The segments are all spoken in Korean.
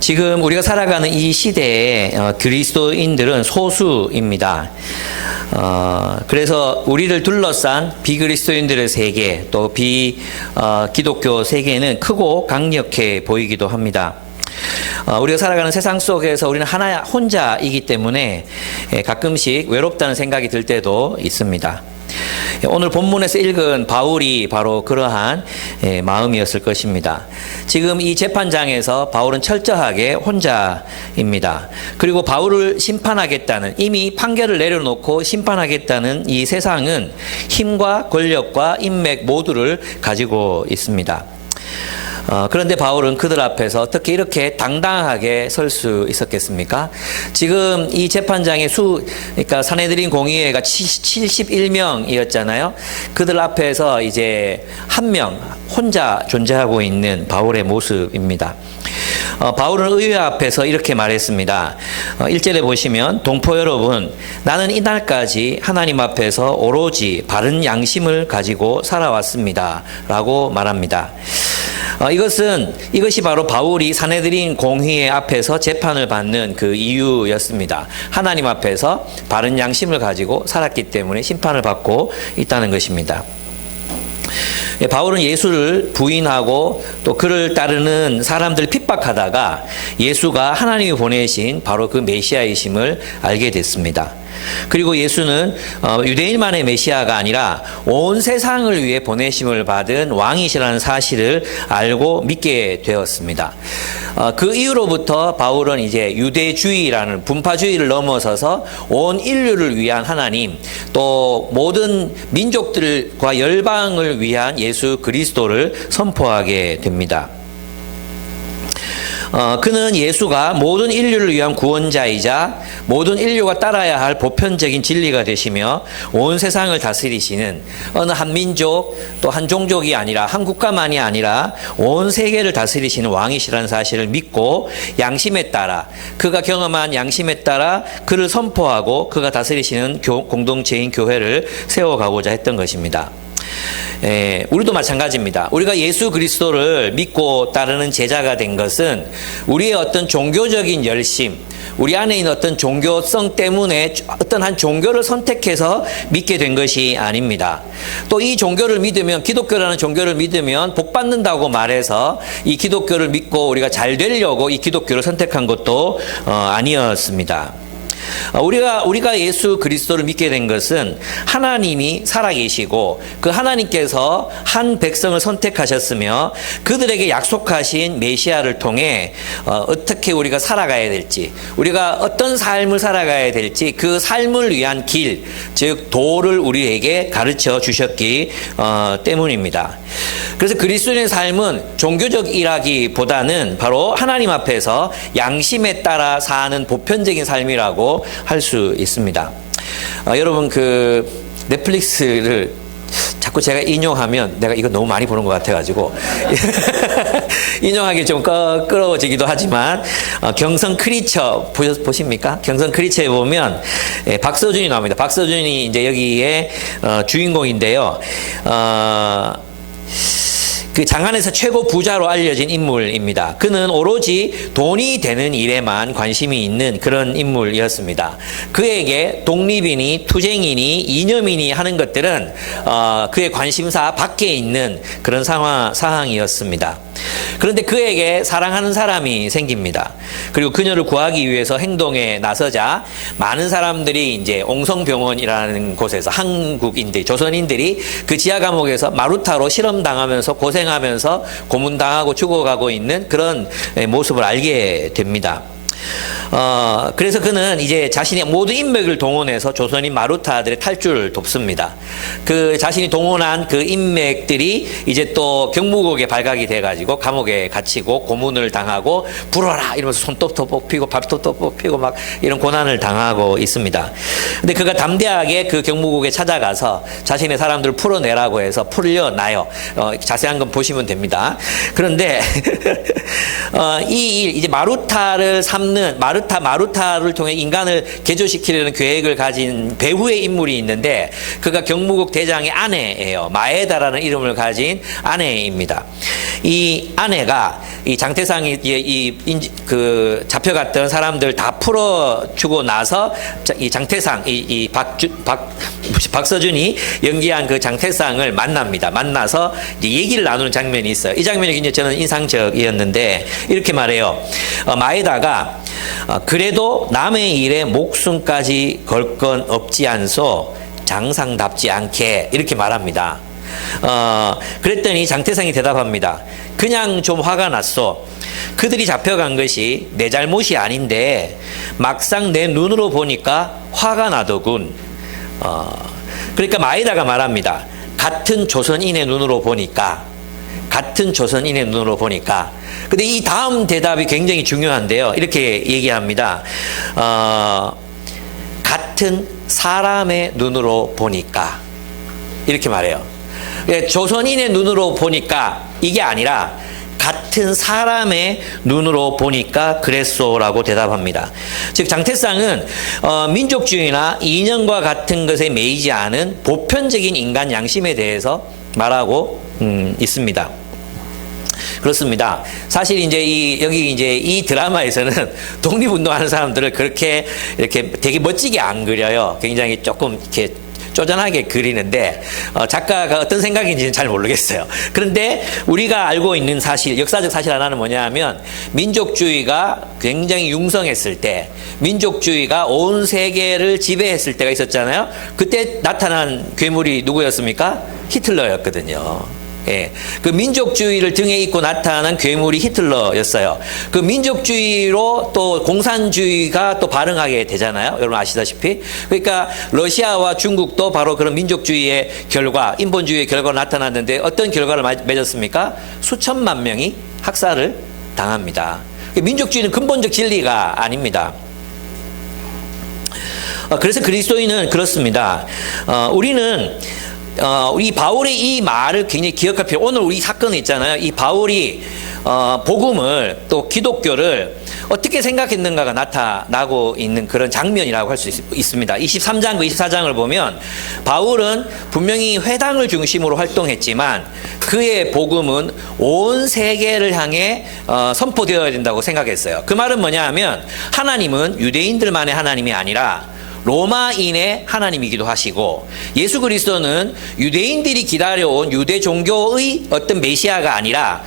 지금 우리가 살아가는 이 시대에 그리스도인들은 소수입니다. 그래서 우리를 둘러싼 비그리스도인들의 세계, 또 기독교 세계는 크고 강력해 보이기도 합니다. 우리가 살아가는 세상 속에서 우리는 하나 혼자이기 때문에 가끔씩 외롭다는 생각이 들 때도 있습니다. 오늘 본문에서 읽은 바울이 바로 그러한 마음이었을 것입니다. 지금 이 재판장에서 바울은 철저하게 혼자입니다. 그리고 바울을 심판하겠다는, 이미 판결을 내려놓고 심판하겠다는 이 세상은 힘과 권력과 인맥 모두를 가지고 있습니다. 그런데 바울은 그들 앞에서 어떻게 이렇게 당당하게 설 수 있었겠습니까? 지금 이 재판장의 그러니까 산헤드린 공의회가 71명이었잖아요. 그들 앞에서 이제 한 명 혼자 존재하고 있는 바울의 모습입니다. 바울은 의회 앞에서 이렇게 말했습니다. 1절에 보시면, 동포 여러분, 나는 이날까지 하나님 앞에서 오로지 바른 양심을 가지고 살아왔습니다 라고 말합니다. 이것이 바로 바울이 산헤드린 공의회 앞에서 재판을 받는 그 이유였습니다. 하나님 앞에서 바른 양심을 가지고 살았기 때문에 심판을 받고 있다는 것입니다. 바울은 예수를 부인하고 또 그를 따르는 사람들을 핍박하다가 예수가 하나님이 보내신 바로 그 메시아이심을 알게 됐습니다. 그리고 예수는 유대인만의 메시아가 아니라 온 세상을 위해 보내심을 받은 왕이시라는 사실을 알고 믿게 되었습니다. 그 이후로부터 바울은 이제 유대주의라는 분파주의를 넘어서서 온 인류를 위한 하나님, 또 모든 민족들과 열방을 위한 예수 그리스도를 선포하게 됩니다. 그는 예수가 모든 인류를 위한 구원자이자 모든 인류가 따라야 할 보편적인 진리가 되시며 온 세상을 다스리시는, 어느 한 민족 또 한 종족이 아니라 한 국가만이 아니라 온 세계를 다스리시는 왕이시라는 사실을 믿고 양심에 따라, 그가 경험한 양심에 따라 그를 선포하고 그가 다스리시는 공동체인 교회를 세워가고자 했던 것입니다. 우리도 마찬가지입니다. 우리가 예수 그리스도를 믿고 따르는 제자가 된 것은 우리의 어떤 종교적인 열심, 우리 안에 있는 어떤 종교성 때문에 어떤 한 종교를 선택해서 믿게 된 것이 아닙니다. 또 이 종교를 믿으면, 기독교라는 종교를 믿으면 복 받는다고 말해서 이 기독교를 믿고 우리가 잘 되려고 이 기독교를 선택한 것도 아니었습니다. 우리가 예수 그리스도를 믿게 된 것은 하나님이 살아계시고 그 하나님께서 한 백성을 선택하셨으며 그들에게 약속하신 메시아를 통해 어떻게 우리가 살아가야 될지, 우리가 어떤 삶을 살아가야 될지 그 삶을 위한 길, 즉 도를 우리에게 가르쳐 주셨기 때문입니다. 그래서 그리스도인의 삶은 종교적이라기보다는 바로 하나님 앞에서 양심에 따라 사는 보편적인 삶이라고 할 수 있습니다. 여러분, 그 넷플릭스를 자꾸 제가 인용하면 내가 이거 너무 많이 보는 것 같아가지고 인용하기 좀 끌어지기도 하지만, 경성 크리처 보십니까? 경성 크리처에 보면 박서준이 나옵니다. 박서준이 이제 여기에 주인공인데요. 그 장안에서 최고 부자로 알려진 인물입니다. 그는 오로지 돈이 되는 일에만 관심이 있는 그런 인물이었습니다. 그에게 독립이니 투쟁이니 이념이니 하는 것들은 그의 관심사 밖에 있는 그런 사항이었습니다. 그런데 그에게 사랑하는 사람이 생깁니다. 그리고 그녀를 구하기 위해서 행동에 나서자 많은 사람들이 이제 옹성병원이라는 곳에서 한국인들, 조선인들이 그 지하 감옥에서 마루타로 실험당하면서 고생하면서 고문당하고 죽어가고 있는 그런 모습을 알게 됩니다. 그래서 그는 이제 자신의 모든 인맥을 동원해서 조선인 마루타들의 탈주를 돕습니다. 그 자신이 동원한 그 인맥들이 이제 또 경무국에 발각이 돼가지고 감옥에 갇히고 고문을 당하고 불어라 이러면서 손톱도 뽑히고 발톱도 뽑히고 막 이런 고난을 당하고 있습니다. 근데 그가 담대하게 그 경무국에 찾아가서 자신의 사람들을 풀어내라고 해서 풀려나요. 자세한 건 보시면 됩니다. 그런데 이 일, 이제 마루타를 삶는, 마루타 마루타를 통해 인간을 개조시키려는 계획을 가진 배후의 인물이 있는데 그가 경무국 대장의 아내예요. 마에다라는 이름을 가진 아내입니다. 이 아내가 이 장태상이 그 잡혀갔던 사람들 다 풀어주고 나서 이 장태상 박서준이 연기한 그 장태상을 만납니다. 만나서 이제 얘기를 나누는 장면이 있어요. 이 장면이 굉장히 저는 인상적이었는데 이렇게 말해요. 마에다가 그래도 남의 일에 목숨까지 걸 건 없지 않소 장상답지 않게 이렇게 말합니다. 그랬더니 장태상이 대답합니다. 그냥 좀 화가 났어. 그들이 잡혀간 것이 내 잘못이 아닌데 막상 내 눈으로 보니까 화가 나더군. 그러니까 마에다가 말합니다. 같은 조선인의 눈으로 보니까 근데 이 다음 대답이 굉장히 중요한데요. 이렇게 얘기합니다. 같은 사람의 눈으로 보니까 이렇게 말해요. 조선인의 눈으로 보니까 이게 아니라 같은 사람의 눈으로 보니까 그랬소라고 대답합니다. 즉 장태상은 민족주의나 이념과 같은 것에 매이지 않은 보편적인 인간 양심에 대해서 말하고 있습니다. 그렇습니다. 사실 이제 여기 이제 이 드라마에서는 독립운동하는 사람들을 그렇게 이렇게 되게 멋지게 안 그려요. 굉장히 조금 이렇게 쪼잔하게 그리는데 작가가 어떤 생각인지는 잘 모르겠어요. 그런데 우리가 알고 있는 사실, 역사적 사실 하나는 뭐냐면 민족주의가 굉장히 융성했을 때, 민족주의가 온 세계를 지배했을 때가 있었잖아요. 그때 나타난 괴물이 누구였습니까? 히틀러였거든요. 예, 그 민족주의를 등에 입고 나타난 괴물이 히틀러였어요. 그 민족주의로 또 공산주의가 또 발흥하게 되잖아요. 여러분 아시다시피. 그러니까 러시아와 중국도 바로 그런 민족주의의 결과, 인본주의의 결과가 나타났는데 어떤 결과를 맺었습니까? 수천만 명이 학살을 당합니다. 민족주의는 근본적 진리가 아닙니다. 그래서 그리스도인은 그렇습니다. 우리는 우리 바울의 이 말을 굉장히 기억할 필요. 오늘 우리 사건이 있잖아요. 이 바울이 복음을 또 기독교를 어떻게 생각했는가가 나타나고 있는 그런 장면이라고 할 수 있습니다. 23장과 24장을 보면 바울은 분명히 회당을 중심으로 활동했지만 그의 복음은 온 세계를 향해 선포되어야 된다고 생각했어요. 그 말은 뭐냐 하면 하나님은 유대인들만의 하나님이 아니라 로마인의 하나님이기도 하시고 예수 그리스도는 유대인들이 기다려온 유대 종교의 어떤 메시아가 아니라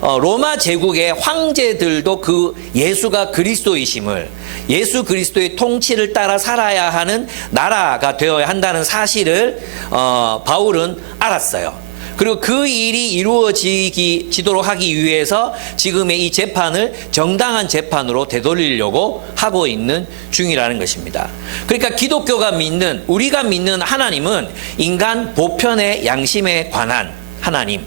로마 제국의 황제들도 그 예수가 그리스도이심을, 예수 그리스도의 통치를 따라 살아야 하는 나라가 되어야 한다는 사실을 바울은 알았어요. 그리고 그 일이 이루어지도록 하기 위해서 지금의 이 재판을 정당한 재판으로 되돌리려고 하고 있는 중이라는 것입니다. 그러니까 기독교가 믿는, 우리가 믿는 하나님은 인간 보편의 양심에 관한 하나님,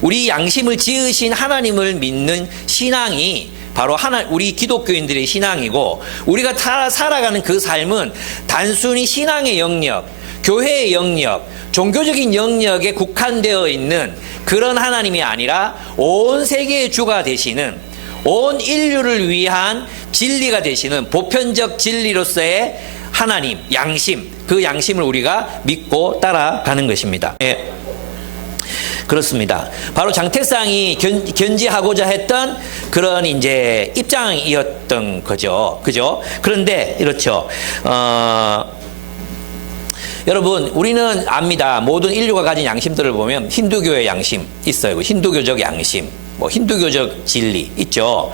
우리 양심을 지으신 하나님을 믿는 신앙이 바로 우리 기독교인들의 신앙이고, 우리가 살아가는 그 삶은 단순히 신앙의 영역, 교회의 영역, 종교적인 영역에 국한되어 있는 그런 하나님이 아니라 온 세계의 주가 되시는, 온 인류를 위한 진리가 되시는 보편적 진리로서의 하나님, 양심, 그 양심을 우리가 믿고 따라가는 것입니다. 네. 그렇습니다. 바로 장태상이 견지하고자 했던 그런 이제 입장이었던 거죠. 그죠? 그런데 이렇죠. 여러분, 우리는 압니다. 모든 인류가 가진 양심들을 보면 힌두교의 양심 있어요. 힌두교적 양심, 힌두교적 진리 있죠.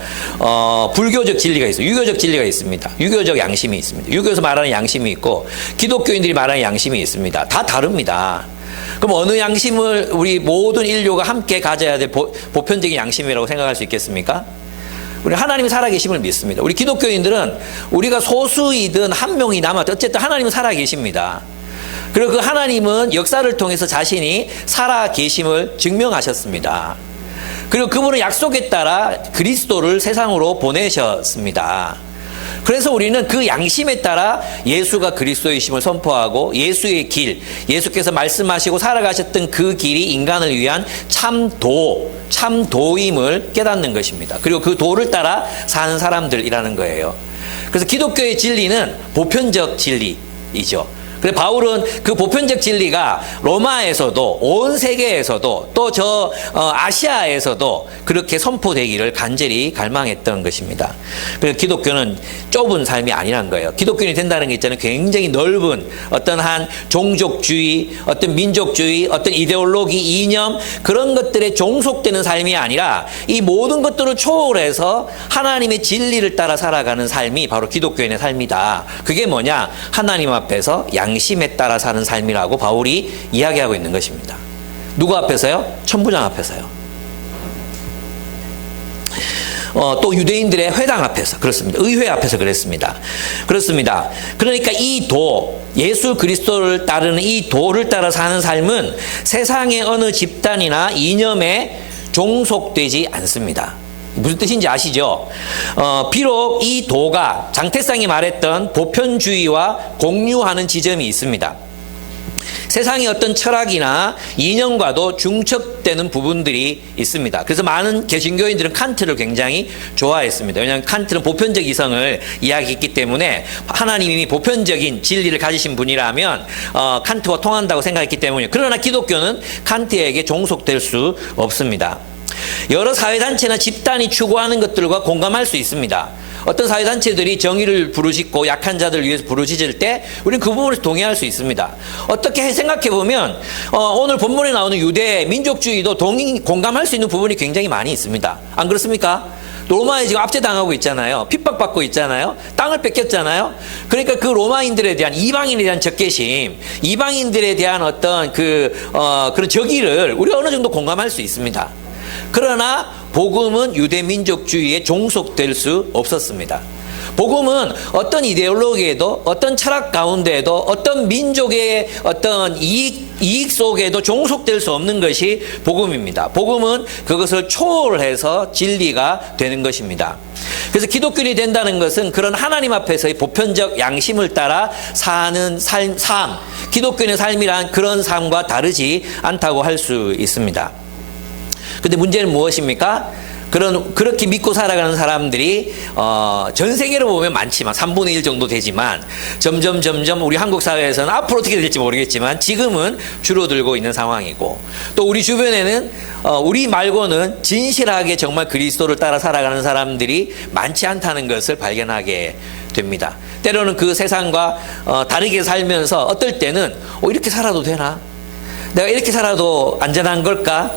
불교적 진리가 있어요. 유교적 진리가 있습니다. 유교적 양심이 있습니다. 유교에서 말하는 양심이 있고 기독교인들이 말하는 양심이 있습니다. 다 다릅니다. 그럼 어느 양심을 우리 모든 인류가 함께 가져야 될 보편적인 양심이라고 생각할 수 있겠습니까? 우리 하나님이 살아계심을 믿습니다. 우리 기독교인들은 우리가 소수이든 한 명이 남았든 어쨌든 하나님은 살아계십니다. 그리고 그 하나님은 역사를 통해서 자신이 살아계심을 증명하셨습니다. 그리고 그분은 약속에 따라 그리스도를 세상으로 보내셨습니다. 그래서 우리는 그 양심에 따라 예수가 그리스도이심을 선포하고 예수의 길, 예수께서 말씀하시고 살아가셨던 그 길이 인간을 위한 참도임을 깨닫는 것입니다. 그리고 그 도를 따라 사는 사람들이라는 거예요. 그래서 기독교의 진리는 보편적 진리이죠. 그래서 바울은 그 보편적 진리가 로마에서도 온 세계에서도 또 아시아에서도 그렇게 선포되기를 간절히 갈망했던 것입니다. 그래서 기독교는 좁은 삶이 아니란 거예요. 기독교인이 된다는 게 있잖아요. 굉장히 넓은 어떤 한 종족주의, 어떤 민족주의, 어떤 이데올로기, 이념 그런 것들에 종속되는 삶이 아니라 이 모든 것들을 초월해서 하나님의 진리를 따라 살아가는 삶이 바로 기독교인의 삶이다. 그게 뭐냐? 하나님 앞에서 양심에 따라 사는 삶이라고 바울이 이야기하고 있는 것입니다. 누구 앞에서요? 천부장 앞에서요. 또 유대인들의 회당 앞에서 그렇습니다. 의회 앞에서 그랬습니다. 그렇습니다. 그러니까 이 도, 예수 그리스도를 따르는 이 도를 따라 사는 삶은 세상의 어느 집단이나 이념에 종속되지 않습니다. 무슨 뜻인지 아시죠? 비록 이 도가 장태상이 말했던 보편주의와 공유하는 지점이 있습니다. 세상의 어떤 철학이나 이념과도 중첩되는 부분들이 있습니다. 그래서 많은 개신교인들은 칸트를 굉장히 좋아했습니다. 왜냐하면 칸트는 보편적 이성을 이야기했기 때문에 하나님이 보편적인 진리를 가지신 분이라면 칸트와 통한다고 생각했기 때문이에요. 그러나 기독교는 칸트에게 종속될 수 없습니다. 여러 사회단체나 집단이 추구하는 것들과 공감할 수 있습니다. 어떤 사회단체들이 정의를 부르짖고 약한 자들을 위해서 부르짖을 때 우리는 그 부분을 동의할 수 있습니다. 어떻게 생각해보면 오늘 본문에 나오는 유대 민족주의도 공감할 수 있는 부분이 굉장히 많이 있습니다. 안 그렇습니까? 로마에 지금 압제당하고 있잖아요. 핍박받고 있잖아요. 땅을 뺏겼잖아요. 그러니까 그 로마인들에 대한 이방인에 대한 적개심, 이방인들에 대한 어떤 그런 적의를 우리가 어느 정도 공감할 수 있습니다. 그러나 복음은 유대민족주의에 종속될 수 없었습니다. 복음은 어떤 이데올로기에도 어떤 철학 가운데에도 어떤 민족의 어떤 이익 속에도 종속될 수 없는 것이 복음입니다. 복음은 그것을 초월해서 진리가 되는 것입니다. 그래서 기독교인이 된다는 것은 그런 하나님 앞에서의 보편적 양심을 따라 사는 삶, 기독교인의 삶이란 그런 삶과 다르지 않다고 할 수 있습니다. 근데 문제는 무엇입니까? 그렇게 믿고 살아가는 사람들이 전 세계로 보면 많지만 3분의 1 정도 되지만 점점 우리 한국 사회에서는 앞으로 어떻게 될지 모르겠지만 지금은 줄어들고 있는 상황이고 또 우리 주변에는 우리 말고는 진실하게 정말 그리스도를 따라 살아가는 사람들이 많지 않다는 것을 발견하게 됩니다. 때로는 그 세상과 다르게 살면서 어떨 때는 이렇게 살아도 되나? 내가 이렇게 살아도 안전한 걸까?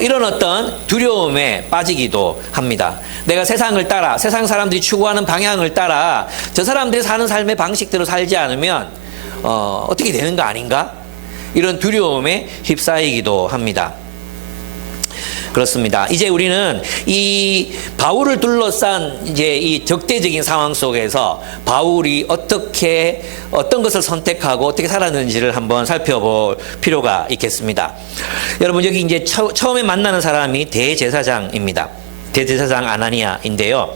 이런 어떤 두려움에 빠지기도 합니다. 내가 세상을 따라, 세상 사람들이 추구하는 방향을 따라 저 사람들이 사는 삶의 방식대로 살지 않으면 어떻게 되는 거 아닌가? 이런 두려움에 휩싸이기도 합니다. 그렇습니다. 이제 우리는 이 바울을 둘러싼 이제 이 적대적인 상황 속에서 바울이 어떤 것을 선택하고 어떻게 살았는지를 한번 살펴볼 필요가 있겠습니다. 여러분 여기 이제 처음에 만나는 사람이 대제사장입니다. 대제사장 아나니아인데요.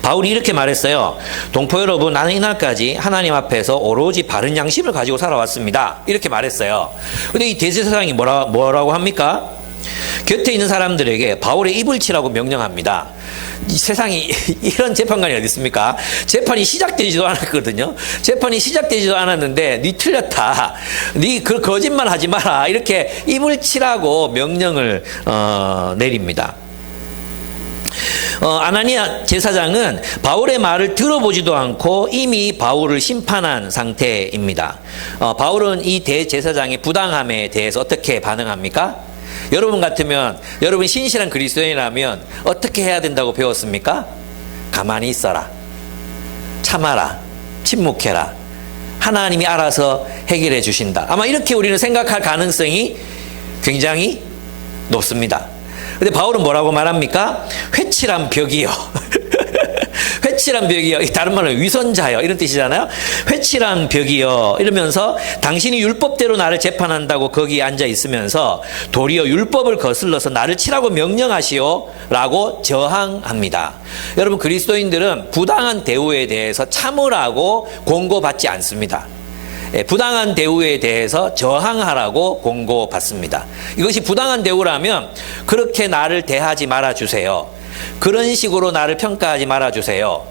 바울이 이렇게 말했어요. 동포 여러분, 나는 이날까지 하나님 앞에서 오로지 바른 양심을 가지고 살아왔습니다. 이렇게 말했어요. 근데 이 대제사장이 뭐라고 합니까? 곁에 있는 사람들에게 바울의 입을 치라고 명령합니다. 이 세상에 이런 재판관이 어디 있습니까? 재판이 시작되지도 않았거든요. 재판이 시작되지도 않았는데 네 틀렸다. 네 그 거짓말 하지 마라. 이렇게 입을 치라고 명령을 내립니다. 아나니아 제사장은 바울의 말을 들어보지도 않고 이미 바울을 심판한 상태입니다. 바울은 이 대제사장의 부당함에 대해서 어떻게 반응합니까? 여러분 같으면, 여러분 신실한 그리스도인이라면 어떻게 해야 된다고 배웠습니까? 가만히 있어라. 참아라. 침묵해라. 하나님이 알아서 해결해 주신다. 아마 이렇게 우리는 생각할 가능성이 굉장히 높습니다. 근데 바울은 뭐라고 말합니까? 회칠한 벽이요. 회칠한 벽이여, 다른 말로 위선자여 이런 뜻이잖아요. 회칠한 벽이여 이러면서 당신이 율법대로 나를 재판한다고 거기에 앉아 있으면서 도리어 율법을 거슬러서 나를 치라고 명령하시오 라고 저항합니다. 여러분, 그리스도인들은 부당한 대우에 대해서 참으라고 공고받지 않습니다. 부당한 대우에 대해서 저항하라고 공고받습니다. 이것이 부당한 대우라면 그렇게 나를 대하지 말아주세요. 그런 식으로 나를 평가하지 말아주세요.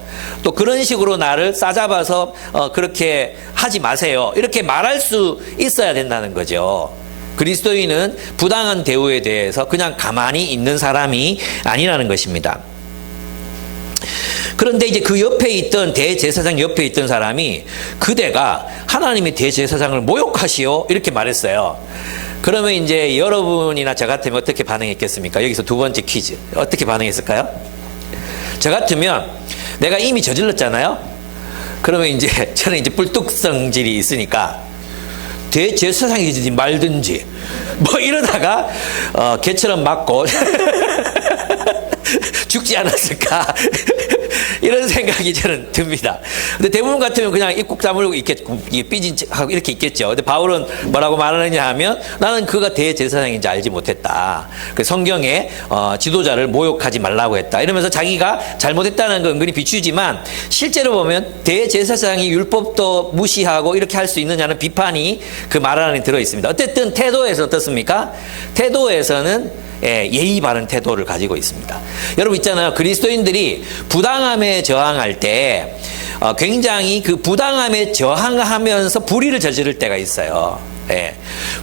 또 그런 식으로 나를 싸잡아서 그렇게 하지 마세요. 이렇게 말할 수 있어야 된다는 거죠. 그리스도인은 부당한 대우에 대해서 그냥 가만히 있는 사람이 아니라는 것입니다. 그런데 이제 그 옆에 있던 대제사장 옆에 있던 사람이 그대가 하나님의 대제사장을 모욕하시오 이렇게 말했어요. 그러면 이제 여러분이나 저 같으면 어떻게 반응했겠습니까? 여기서 두 번째 퀴즈. 어떻게 반응했을까요? 저 같으면 내가 이미 저질렀잖아요. 그러면 이제 저는 이제 뿔뚝성질이 있으니까 대제사장이지 말든지 뭐 이러다가 개처럼 맞고 죽지 않았을까 이런 생각이 저는 듭니다. 근데 대부분 같으면 그냥 입국 다물고 있겠고 삐진 하고 이렇게 있겠죠. 근데 바울은 뭐라고 말하느냐 하면 나는 그가 대제사장인지 알지 못했다. 그 성경에 지도자를 모욕하지 말라고 했다. 이러면서 자기가 잘못했다는 거 은근히 비추지만 실제로 보면 대제사장이 율법도 무시하고 이렇게 할 수 있느냐는 비판이 그 말 안에 들어 있습니다. 어쨌든 태도에서 어떻습니까? 태도에서는 예의 바른 태도를 가지고 있습니다. 여러분 있잖아요. 그리스도인들이 부당함에 저항할 때 굉장히 그 부당함에 저항하면서 불의를 저지를 때가 있어요.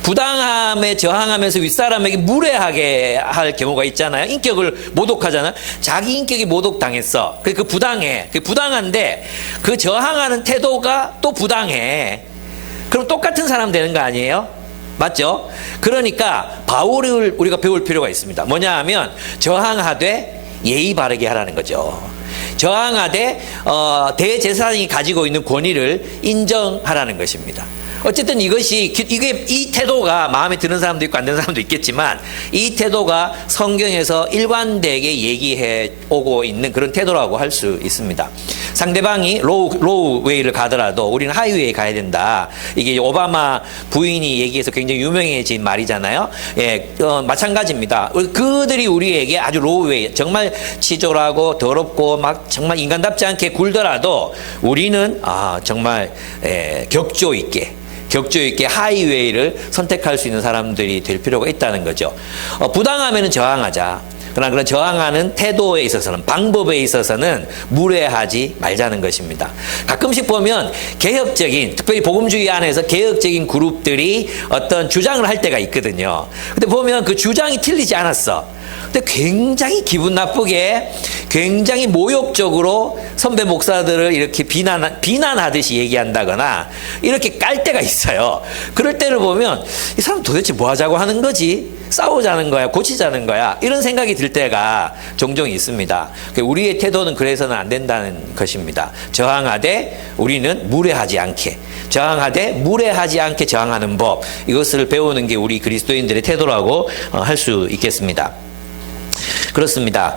부당함에 저항하면서 윗사람에게 무례하게 할 경우가 있잖아요. 인격을 모독하잖아요. 자기 인격이 모독당했어. 그 부당해. 그 부당한데 그 저항하는 태도가 또 부당해. 그럼 똑같은 사람 되는 거 아니에요? 맞죠? 그러니까 바울을 우리가 배울 필요가 있습니다. 뭐냐 하면 저항하되 예의 바르게 하라는 거죠. 저항하되 대제사장이 가지고 있는 권위를 인정하라는 것입니다. 어쨌든 이게 이 태도가 마음에 드는 사람도 있고 안 드는 사람도 있겠지만 이 태도가 성경에서 일관되게 얘기해 오고 있는 그런 태도라고 할 수 있습니다. 상대방이 로우웨이를 가더라도 우리는 하이웨이 가야 된다. 이게 오바마 부인이 얘기해서 굉장히 유명해진 말이잖아요. 마찬가지입니다. 그들이 우리에게 아주 로우웨이, 정말 치졸하고 더럽고 막 정말 인간답지 않게 굴더라도 우리는 정말 격조 있게 하이웨이를 선택할 수 있는 사람들이 될 필요가 있다는 거죠. 부당하면 저항하자. 그러나 그런 저항하는 태도에 있어서는, 방법에 있어서는 무례하지 말자는 것입니다. 가끔씩 보면 개혁적인, 특별히 복음주의 안에서 개혁적인 그룹들이 어떤 주장을 할 때가 있거든요. 근데 보면 그 주장이 틀리지 않았어. 근데 굉장히 기분 나쁘게, 굉장히 모욕적으로 선배 목사들을 이렇게 비난하듯이 얘기한다거나 이렇게 깔 때가 있어요. 그럴 때를 보면 이 사람 도대체 뭐 하자고 하는 거지? 싸우자는 거야? 고치자는 거야? 이런 생각이 들 때가 종종 있습니다. 우리의 태도는 그래서는 안 된다는 것입니다. 저항하되 우리는 무례하지 않게, 저항하는 법, 이것을 배우는 게 우리 그리스도인들의 태도라고 할 수 있겠습니다. 그렇습니다.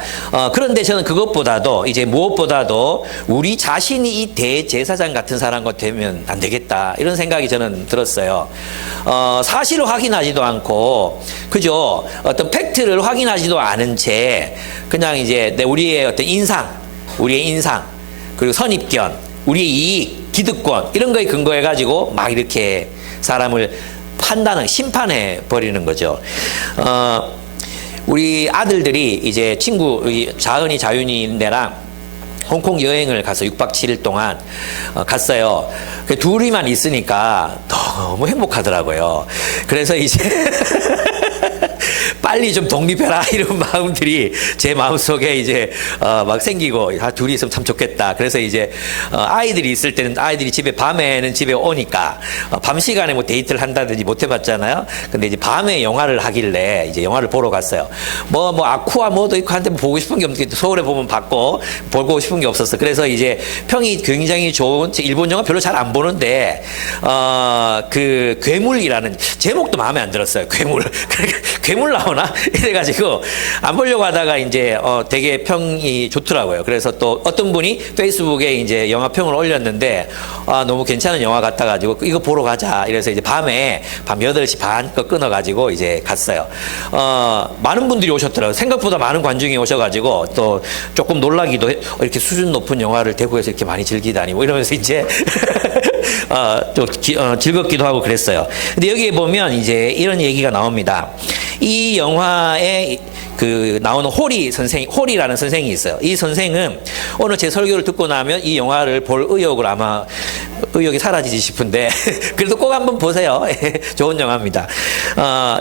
그런데 저는 그것보다도 이제 무엇보다도 우리 자신이 이 대제사장 같은 사람과 되면 안 되겠다 이런 생각이 저는 들었어요. 사실을 확인하지도 않고 그죠? 어떤 팩트를 확인하지도 않은 채 그냥 이제 우리의 어떤 인상 그리고 선입견, 우리의 이익, 기득권 이런 거에 근거해 가지고 막 이렇게 사람을 심판해 버리는 거죠. 우리 아들들이 이제 자은이, 자윤이네랑 홍콩 여행을 가서 6박 7일 동안 갔어요. 둘이만 있으니까 너무 행복하더라고요. 그래서 이제 빨리 좀 독립해라 이런 마음들이 제 마음속에 이제 막 생기고 둘이 있으면 참 좋겠다. 그래서 이제 아이들이 있을 때는 아이들이 밤에는 집에 오니까 밤 시간에 뭐 데이트를 한다든지 못 해봤잖아요. 근데 이제 밤에 영화를 하길래 이제 영화를 보러 갔어요. 뭐 아쿠아 뭐도 있고 한데 보고 싶은 게 없는데 서울에 보면 봤고 보고 싶은 게 없었어. 그래서 이제 평이 굉장히 좋은 일본 영화 별로 잘 안 보는데 그 괴물이라는 제목도 마음에 안 들었어요. 괴물 나오나? 이래가지고 안 보려고 하다가 이제 되게 평이 좋더라고요. 그래서 또 어떤 분이 페이스북에 이제 영화 평을 올렸는데 너무 괜찮은 영화 같아가지고 이거 보러 가자. 이래서 이제 밤 8시 반 거 끊어가지고 이제 갔어요. 많은 분들이 오셨더라고요. 생각보다 많은 관중이 오셔가지고 또 조금 놀라기도 이렇게 수준 높은 영화를 대구에서 이렇게 많이 즐기다니 뭐 이러면서 이제 또 즐겁기도 하고 그랬어요. 근데 여기에 보면 이제 이런 얘기가 나옵니다. 이 영화에 나오는 홀이라는 선생이 있어요. 이 선생은 오늘 제 설교를 듣고 나면 이 영화를 볼 의욕이 사라지지 싶은데 그래도 꼭 한번 보세요. 좋은 영화입니다.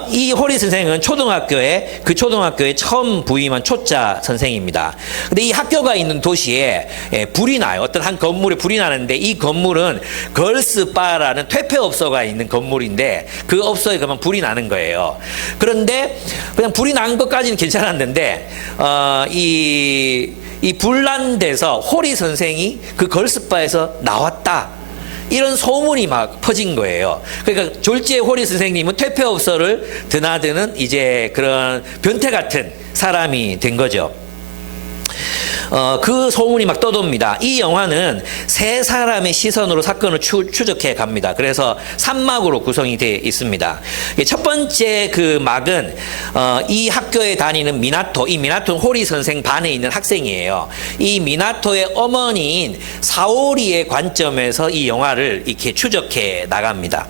이 홀이 선생은 그 초등학교에 처음 부임한 초짜 선생입니다. 근데 이 학교가 있는 도시에 불이 나요. 어떤 한 건물에 불이 나는데 이 건물은 걸스바라는 퇴폐업소가 있는 건물인데 그 업소에 그만 불이 나는 거예요. 그런데 그냥 불이 난 것까지는 괜찮았는데 이 불난 데서 홀이 선생이 그 걸스바에서 나왔다. 이런 소문이 막 퍼진 거예요. 그러니까 졸지의 홀이 선생님은 퇴폐업소를 드나드는 이제 그런 변태 같은 사람이 된 거죠. 그 소문이 막 떠돕니다. 이 영화는 세 사람의 시선으로 사건을 추적해 갑니다. 그래서 3막으로 구성이 되어 있습니다. 첫 번째 그 막은 이 학교에 다니는 이 미나토는 호리 선생 반에 있는 학생이에요. 이 미나토의 어머니인 사오리의 관점에서 이 영화를 이렇게 추적해 나갑니다.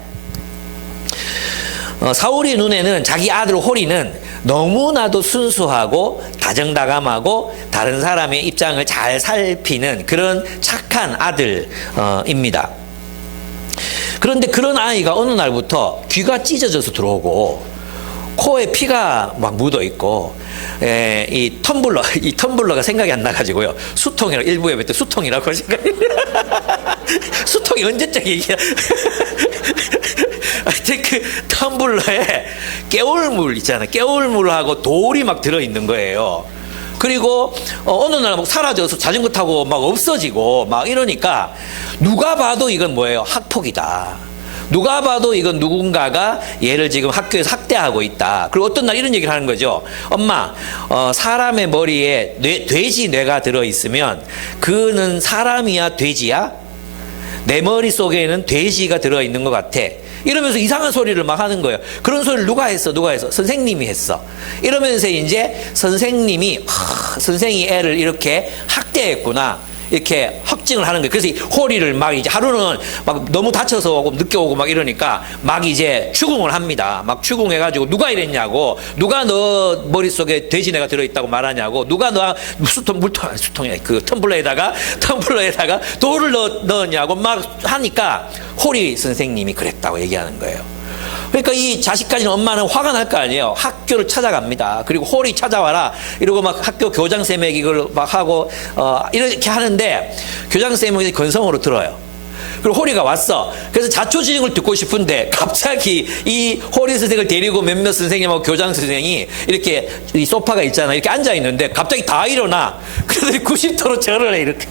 사오리 눈에는 자기 아들 호리는 너무나도 순수하고 다정다감하고 다른 사람의 입장을 잘 살피는 그런 착한 아들입니다. 그런데 그런 아이가 어느 날부터 귀가 찢어져서 들어오고 코에 피가 막 묻어 있고 이 텀블러가 생각이 안 나가지고요. 수통이라고 일부에 볼 때 수통이라고 생각이 수통이 언제적 얘기야. 하여튼 그 텀블러에 깨울물 있잖아요. 깨울물하고 돌이 막 들어있는 거예요. 그리고 어느 날 막 사라져서 자전거 타고 막 없어지고 막 이러니까 누가 봐도 이건 뭐예요? 학폭이다. 누가 봐도 이건 누군가가 얘를 지금 학교에서 학대하고 있다. 그리고 어떤 날 이런 얘기를 하는 거죠. 엄마, 사람의 머리에 돼지 뇌가 들어있으면 그는 사람이야 돼지야? 내 머릿속에는 돼지가 들어있는 것 같아. 이러면서 이상한 소리를 막 하는 거예요. 그런 소리를 누가 했어? 선생님이 했어. 이러면서 이제 선생님이 선생이 애를 이렇게 학대했구나. 이렇게 확증을 하는 거예요. 그래서 호리를 막 이제 하루는 막 너무 다쳐서 오고 늦게 오고 막 이러니까 막 이제 추궁을 합니다. 막 추궁해가지고 누가 이랬냐고, 누가 너 머릿속에 돼지뇌가 들어있다고 말하냐고, 누가 너 수통에 그 텀블러에다가 돌을 넣었냐고 막 하니까 호리 선생님이 그랬다고 얘기하는 거예요. 그러니까 이 자식까지는 엄마는 화가 날 거 아니에요. 학교를 찾아갑니다. 그리고 홀이 찾아와라 이러고 막 학교 교장쌤에게 이걸 막 하고 이렇게 하는데 교장쌤은 건성으로 들어요. 그리고 호리가 왔어. 그래서 자초지종을 듣고 싶은데 갑자기 이 호리 선생을 데리고 몇몇 선생님하고 교장 선생이 이렇게 이 소파가 있잖아. 이렇게 앉아 있는데 갑자기 다 일어나. 그래서 90도로 절을 해 이렇게.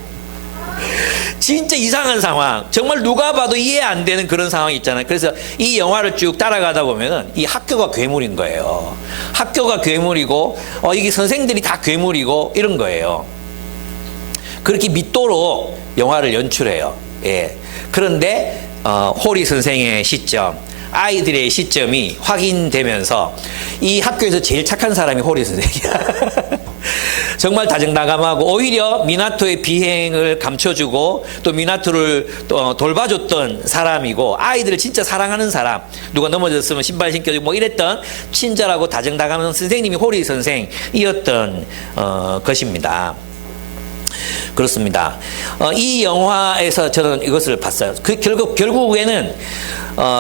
진짜 이상한 상황. 정말 누가 봐도 이해 안 되는 그런 상황이 있잖아요. 그래서 이 영화를 쭉 따라가다 보면은 이 학교가 괴물인 거예요. 학교가 괴물이고, 이게 선생들이 다 괴물이고, 이런 거예요. 그렇게 믿도록 영화를 연출해요. 예. 그런데, 호리 선생의 시점, 아이들의 시점이 확인되면서 이 학교에서 제일 착한 사람이 호리 선생이야. 정말 다정다감하고 오히려 미나토의 비행을 감춰주고 또 미나토를 또 돌봐줬던 사람이고 아이들을 진짜 사랑하는 사람, 누가 넘어졌으면 신발 신겨주고 뭐 이랬던 친절하고 다정다감한 선생님이 호리 선생이었던 것입니다. 그렇습니다. 이 영화에서 저는 이것을 봤어요. 결국에는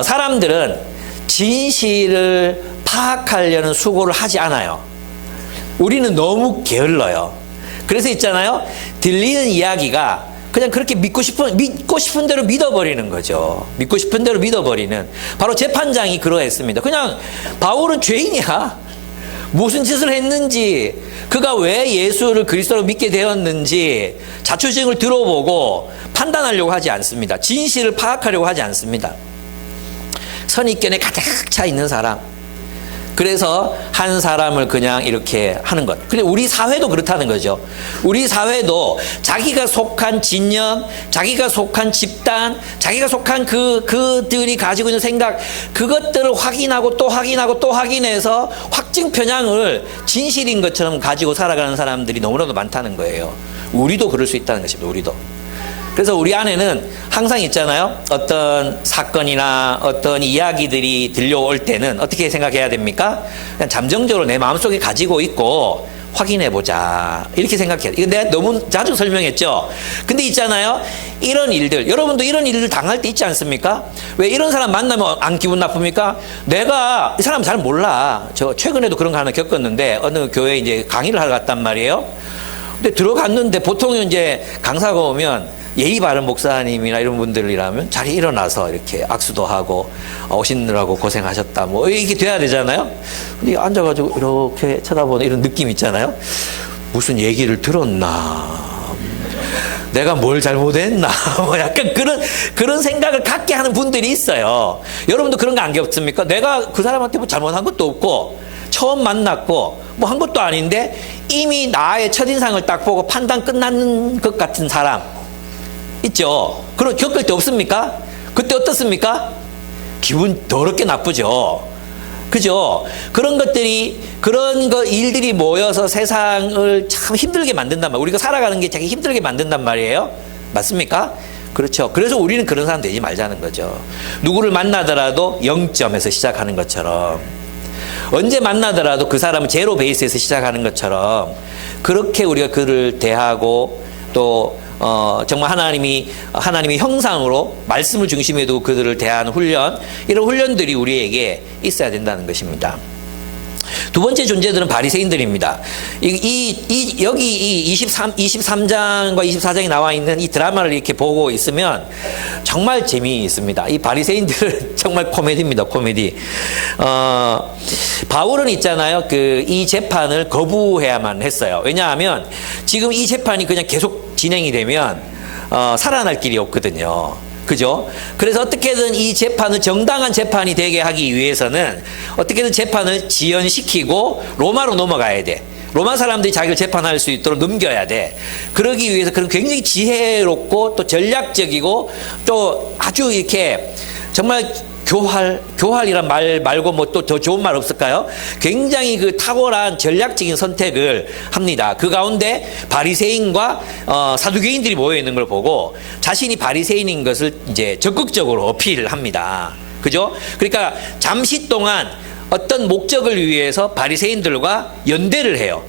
사람들은 진실을 파악하려는 수고를 하지 않아요. 우리는 너무 게을러요. 그래서 있잖아요. 들리는 이야기가 그냥 그렇게 믿고 싶은 대로 믿어버리는 거죠. 믿고 싶은 대로 믿어버리는. 바로 재판장이 그러했습니다. 그냥 바울은 죄인이야. 무슨 짓을 했는지, 그가 왜 예수를 그리스도로 믿게 되었는지 자초지종을 들어보고 판단하려고 하지 않습니다. 진실을 파악하려고 하지 않습니다. 선입견에 가득 차 있는 사람, 그래서 한 사람을 그냥 이렇게 하는 것. 근데 우리 사회도 그렇다는 거죠. 우리 사회도 자기가 속한 진영, 자기가 속한 집단, 자기가 속한 그들이 가지고 있는 생각, 그것들을 확인하고 또 확인하고 또 확인해서 확증 편향을 진실인 것처럼 가지고 살아가는 사람들이 너무나도 많다는 거예요. 우리도 그럴 수 있다는 것입니다. 우리도. 그래서 우리 안에는 항상 있잖아요. 어떤 사건이나 어떤 이야기들이 들려올 때는 어떻게 생각해야 됩니까? 그냥 잠정적으로 내 마음속에 가지고 있고 확인해보자. 이렇게 생각해야 돼. 이거 내가 너무 자주 설명했죠? 근데 있잖아요. 이런 일들, 여러분도 이런 일들 당할 때 있지 않습니까? 왜 이런 사람 만나면 안 기분 나쁩니까? 내가 이 사람 잘 몰라. 저 최근에도 그런 거 하나 겪었는데 어느 교회에 이제 강의를 하러 갔단 말이에요. 근데 들어갔는데 보통 이제 강사가 오면 예의 바른 목사님이나 이런 분들이라면 자리에 일어나서 이렇게 악수도 하고 오시느라고 고생하셨다 뭐 이게 돼야 되잖아요. 근데 앉아가지고 이렇게 쳐다보는 이런 느낌 있잖아요. 무슨 얘기를 들었나, 내가 뭘 잘못했나, 뭐 약간 그런 생각을 갖게 하는 분들이 있어요. 여러분도 그런 거 안 겪습니까? 내가 그 사람한테 뭐 잘못한 것도 없고 처음 만났고 뭐 한 것도 아닌데 이미 나의 첫인상을 딱 보고 판단 끝난 것 같은 사람 있죠. 그런 겪을 때 없습니까? 그때 어떻습니까? 기분 더럽게 나쁘죠. 그죠? 그런 것들이, 일들이 모여서 세상을 참 힘들게 만든단 말이에요. 우리가 살아가는 게 되게 힘들게 만든단 말이에요. 맞습니까? 그렇죠. 그래서 우리는 그런 사람 되지 말자는 거죠. 누구를 만나더라도 0점에서 시작하는 것처럼, 언제 만나더라도 그 사람은 제로 베이스에서 시작하는 것처럼, 그렇게 우리가 그를 대하고 또 정말 하나님의 형상으로 말씀을 중심에 두고 그들을 대하는 훈련, 이런 훈련들이 우리에게 있어야 된다는 것입니다. 두 번째 존재들은 바리새인들입니다. 여기 이 23장과 24장이 나와 있는 이 드라마를 이렇게 보고 있으면 정말 재미있습니다. 이 바리새인들은 정말 코미디입니다. 코미디. 바울은 있잖아요. 이 재판을 거부해야만 했어요. 왜냐하면 지금 이 재판이 그냥 계속 진행이 되면 살아날 길이 없거든요. 그죠? 그래서 어떻게든 이 재판을 정당한 재판이 되게 하기 위해서는 어떻게든 재판을 지연시키고 로마로 넘어가야 돼. 로마 사람들이 자기를 재판할 수 있도록 넘겨야 돼. 그러기 위해서 그런 굉장히 지혜롭고 또 전략적이고 또 아주 이렇게 정말 교활이란 말 말고 뭐 또 더 좋은 말 없을까요? 굉장히 그 탁월한 전략적인 선택을 합니다. 그 가운데 바리새인과 사두개인들이 모여 있는 걸 보고 자신이 바리새인인 것을 이제 적극적으로 어필을 합니다. 그죠? 그러니까 잠시 동안 어떤 목적을 위해서 바리새인들과 연대를 해요.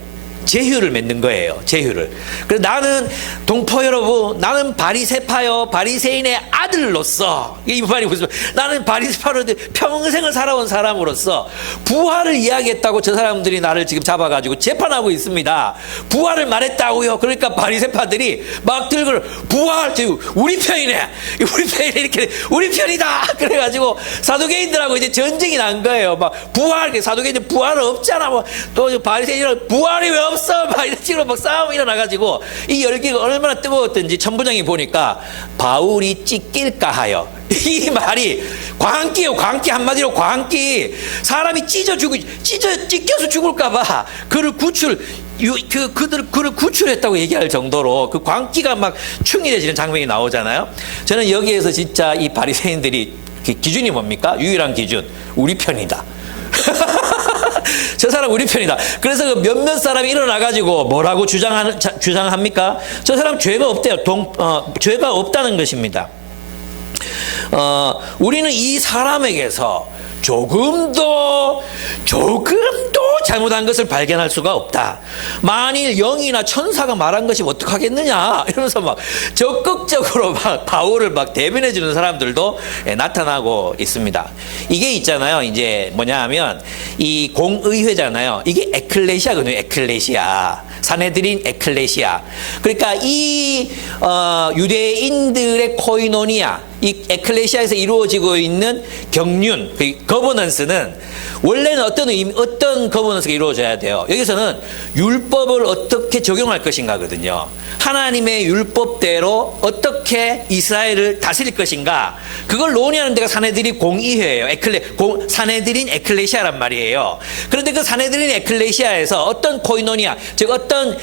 제휴를 맺는 거예요. 제휴를. 그래서 나는 동포 여러분, 나는 바리새파요, 바리새인의 아들로서, 이 말이 무슨, 나는 바리새파로 평생을 살아온 사람으로서 부활을 이야기했다고 저 사람들이 나를 지금 잡아가지고 재판하고 있습니다. 부활을 말했다고요. 그러니까 바리새파들이 막 들고 부활, 우리 편이네, 우리 편이네, 이렇게 우리 편이다. 그래가지고 사두개인들하고 이제 전쟁이 난 거예요. 막 부활, 사두개인들 부활은 없잖아. 뭐 또 바리새인은 부활이 왜 없어? 막 이런 식으로 막 싸움이 일어나가지고 이 열기가 얼마나 뜨거웠던지 천부장이 보니까 바울이 찢길까 하여, 이 말이 광기요, 광기. 한마디로 광기. 사람이 찢겨서 죽을까봐 그를 구출했다고 얘기할 정도로 그 광기가 막 충일해지는 장면이 나오잖아요. 저는 여기에서 진짜 이 바리새인들이 기준이 뭡니까? 유일한 기준, 우리 편이다. 저 사람 우리 편이다. 그래서 그 몇몇 사람이 일어나가지고 뭐라고 주장합니까? 저 사람 죄가 없대요. 죄가 없다는 것입니다. 우리는 이 사람에게서 조금도 잘못한 것을 발견할 수가 없다. 만일 영이나 천사가 말한 것이 어떡하겠느냐 이러면서 막 적극적으로 막 바울을 막 대변해 주는 사람들도 나타나고 있습니다. 이게 있잖아요. 이제 뭐냐 하면 이 공의회잖아요. 이게 에클레시아거든요. 에클레시아. 사내들인 에클레시아. 그러니까 이 유대인들의 코이노니아, 이 에클레시아에서 이루어지고 있는 경륜, 그 거버넌스는 원래는 어떤 거버넌스가 이루어져야 돼요. 여기서는 율법을 어떻게 적용할 것인가거든요. 하나님의 율법대로 어떻게 이스라엘을 다스릴 것인가, 그걸 논의하는 데가 사내들인 공의회예요. 사내들인 에클레시아란 말이에요. 그런데 그 사내들인 에클레시아에서 어떤 코이노니아, 즉 어떤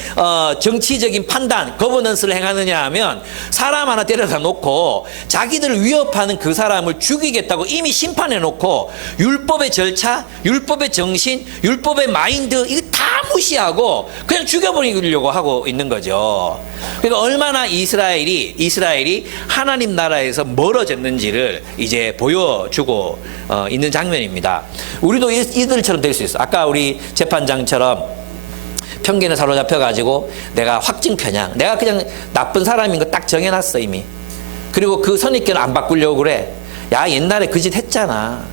정치적인 판단, 거버넌스를 행하느냐 하면 사람 하나 데려다 놓고 자기들을 위협하는 그 사람을 죽이겠다고 이미 심판해 놓고 율법의 절차, 율법의 정신, 율법의 마인드 이거 다 무시하고 그냥 죽여버리려고 하고 있는 거죠. 그러니까 얼마나 이스라엘이 하나님 나라에서 멀어졌는지를 이제 보여주고 있는 장면입니다. 우리도 이들처럼 될 수 있어. 아까 우리 재판장처럼 편견에 사로잡혀가지고 내가 확증 편향, 내가 그냥 나쁜 사람인 거 딱 정해놨어 이미. 그리고 그 선입견을 안 바꾸려고 그래. 야, 옛날에 그 짓 했잖아.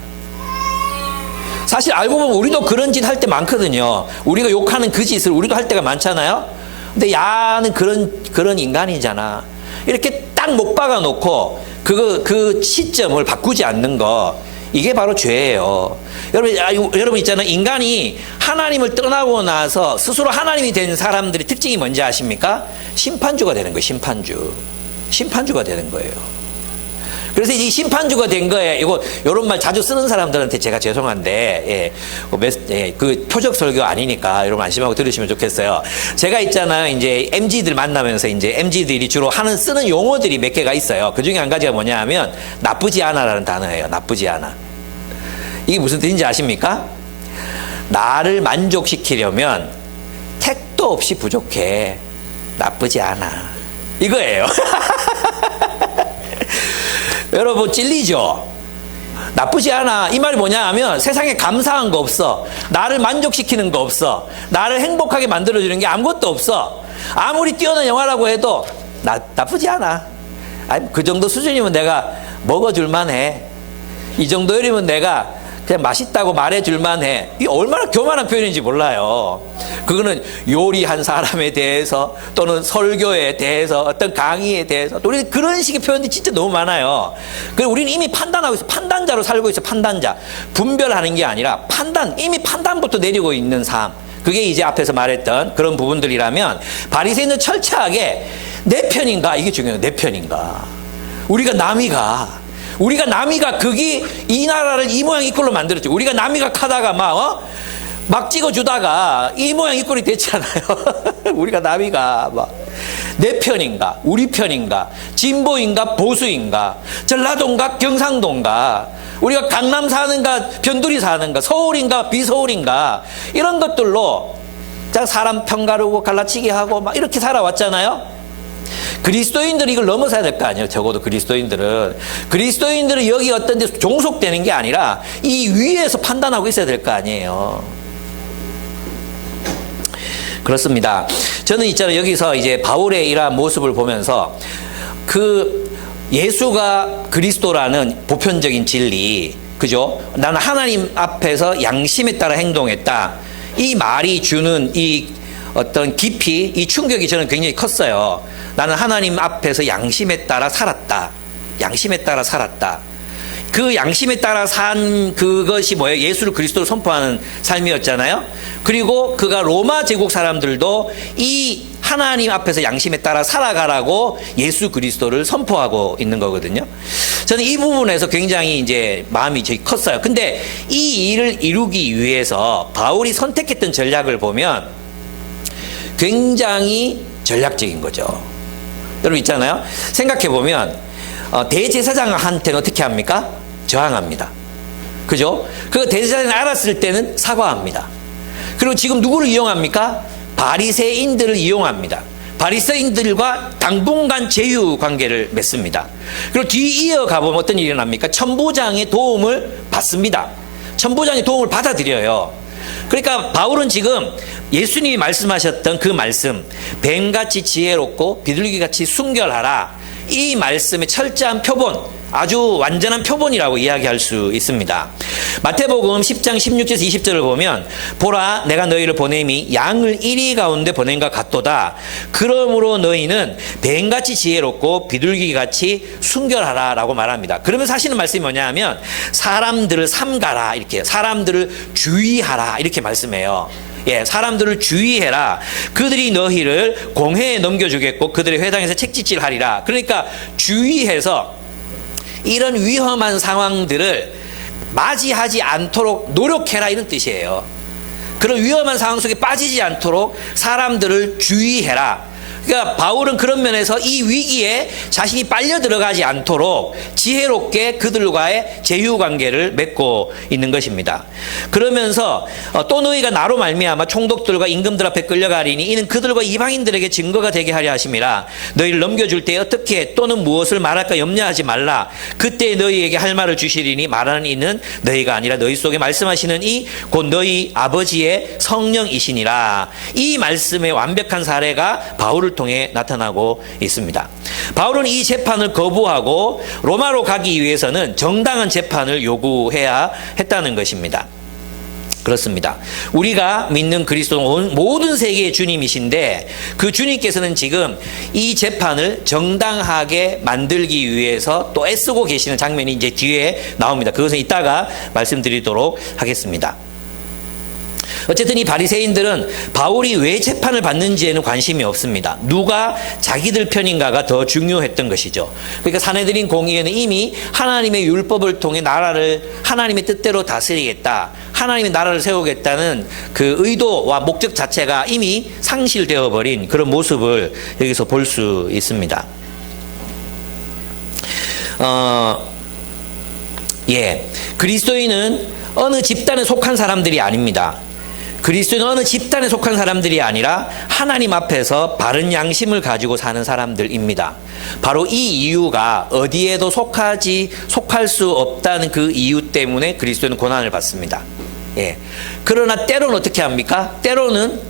사실 알고 보면 우리도 그런 짓 할 때 많거든요. 우리가 욕하는 그 짓을 우리도 할 때가 많잖아요. 근데 야는 그런 인간이잖아. 이렇게 딱 못 박아 놓고 그 시점을 바꾸지 않는 거, 이게 바로 죄예요. 여러분 있잖아요. 인간이 하나님을 떠나고 나서 스스로 하나님이 된 사람들의 특징이 뭔지 아십니까? 심판주가 되는 거예요. 심판주가 되는 거예요. 그래서 이 심판주가 된 거예요. 이런 말 자주 쓰는 사람들한테 제가 죄송한데, 그 표적 설교 아니니까 여러분 안심하고 들으시면 좋겠어요. 제가 있잖아요. 이제 MZ들 만나면서 이제 MZ들이 주로 쓰는 용어들이 몇 개가 있어요. 그 중에 한 가지가 뭐냐 하면 나쁘지 않아라는 단어예요. 나쁘지 않아. 이게 무슨 뜻인지 아십니까? 나를 만족시키려면 택도 없이 부족해. 나쁘지 않아. 이거예요. 여러분 찔리죠? 나쁘지 않아. 이 말이 뭐냐 하면 세상에 감사한 거 없어. 나를 만족시키는 거 없어. 나를 행복하게 만들어주는 게 아무것도 없어. 아무리 뛰어난 영화라고 해도 나쁘지 않아. 아니, 그 정도 수준이면 내가 먹어줄만 해. 이 정도이면 내가 그냥 맛있다고 말해줄만 해. 이게 얼마나 교만한 표현인지 몰라요. 그거는 요리한 사람에 대해서 또는 설교에 대해서 어떤 강의에 대해서 우리 그런 식의 표현들이 진짜 너무 많아요. 그래서 우리는 이미 판단하고 있어. 판단자로 살고 있어. 판단자. 분별하는 게 아니라 이미 판단부터 내리고 있는 삶. 그게 이제 앞에서 말했던 그런 부분들이라면 바리새인은 철저하게 내 편인가, 이게 중요해요. 내 편인가. 우리가 남이가 그게 이 나라를 이 모양 이 꼴로 만들었죠. 우리가 남이가 하다가 막 찍어주다가 이 모양 이 꼴이 됐잖아요. 우리가 남이가 내 편인가, 우리 편인가, 진보인가, 보수인가, 전라도인가, 경상도인가, 우리가 강남 사는가, 변두리 사는가, 서울인가, 비서울인가, 이런 것들로 사람 편가르고 갈라치기 하고 이렇게 살아왔잖아요. 그리스도인들이 이걸 넘어서야 될 거 아니에요. 적어도 그리스도인들은 여기 어떤 데 종속되는 게 아니라 이 위에서 판단하고 있어야 될 거 아니에요. 그렇습니다. 저는 있잖아요. 여기서 이제 바울의 이러한 모습을 보면서 그 예수가 그리스도라는 보편적인 진리, 그죠? 나는 하나님 앞에서 양심에 따라 행동했다. 이 말이 주는 이 어떤 깊이, 이 충격이 저는 굉장히 컸어요. 나는 하나님 앞에서 양심에 따라 살았다. 양심에 따라 살았다. 그 양심에 따라 산 그것이 뭐예요? 예수를 그리스도로 선포하는 삶이었잖아요. 그리고 그가 로마 제국 사람들도 이 하나님 앞에서 양심에 따라 살아가라고 예수 그리스도를 선포하고 있는 거거든요. 저는 이 부분에서 굉장히 이제 마음이 되게 컸어요. 근데 이 일을 이루기 위해서 바울이 선택했던 전략을 보면 굉장히 전략적인 거죠. 여러분 있잖아요. 생각해보면 대제사장한테는 어떻게 합니까? 저항합니다. 그죠? 그 대제사장이 알았을 때는 사과합니다. 그리고 지금 누구를 이용합니까? 바리새인들을 이용합니다. 바리새인들과 당분간 제휴 관계를 맺습니다. 그리고 뒤 이어가보면 어떤 일이 일어납니까? 천부장의 도움을 받습니다. 천부장의 도움을 받아들여요. 그러니까 바울은 지금 예수님이 말씀하셨던 그 말씀, 뱀같이 지혜롭고 비둘기같이 순결하라, 이 말씀의 철저한 표본, 아주 완전한 표본이라고 이야기할 수 있습니다. 마태복음 10장 16절에서 20절을 보면 보라 내가 너희를 보냄이 양을 이리 가운데 보냄과 같도다. 그러므로 너희는 뱀같이 지혜롭고 비둘기같이 순결하라 라고 말합니다. 그러면 사실은 말씀이 뭐냐 하면 사람들을 삼가라, 이렇게 사람들을 주의하라 이렇게 말씀해요. 예, 사람들을 주의해라. 그들이 너희를 공회에 넘겨주겠고 그들의 회당에서 책짓질하리라. 그러니까 주의해서 이런 위험한 상황들을 맞이하지 않도록 노력해라, 이런 뜻이에요. 그런 위험한 상황 속에 빠지지 않도록 사람들을 주의해라. 그러니까 바울은 그런 면에서 이 위기에 자신이 빨려 들어가지 않도록 지혜롭게 그들과의 제휴관계를 맺고 있는 것입니다. 그러면서 또 너희가 나로 말미암아 총독들과 임금들 앞에 끌려가리니 이는 그들과 이방인들에게 증거가 되게 하려 하심이라. 너희를 넘겨줄 때 어떻게 또는 무엇을 말할까 염려하지 말라. 그때 너희에게 할 말을 주시리니 말하는 이는 너희가 아니라 너희 속에 말씀하시는 이 곧 너희 아버지의 성령이시니라. 이 말씀의 완벽한 사례가 바울을 통해 나타나고 있습니다. 바울은 이 재판을 거부하고 로마로 가기 위해서는 정당한 재판을 요구해야 했다는 것입니다. 그렇습니다. 우리가 믿는 그리스도는 모든 세계의 주님이신데 그 주님께서는 지금 이 재판을 정당하게 만들기 위해서 또 애쓰고 계시는 장면이 이제 뒤에 나옵니다. 그것은 이따가 말씀드리도록 하겠습니다. 어쨌든 이 바리새인들은 바울이 왜 재판을 받는지에는 관심이 없습니다. 누가 자기들 편인가가 더 중요했던 것이죠. 그러니까 사내들인 공의회는 이미 하나님의 율법을 통해 나라를 하나님의 뜻대로 다스리겠다, 하나님의 나라를 세우겠다는 그 의도와 목적 자체가 이미 상실되어 버린 그런 모습을 여기서 볼 수 있습니다. 그리스도인은 어느 집단에 속한 사람들이 아닙니다. 그리스도는 어느 집단에 속한 사람들이 아니라 하나님 앞에서 바른 양심을 가지고 사는 사람들입니다. 바로 이 이유가 어디에도 속할 수 없다는 그 이유 때문에 그리스도는 고난을 받습니다. 그러나 때로는 어떻게 합니까? 때로는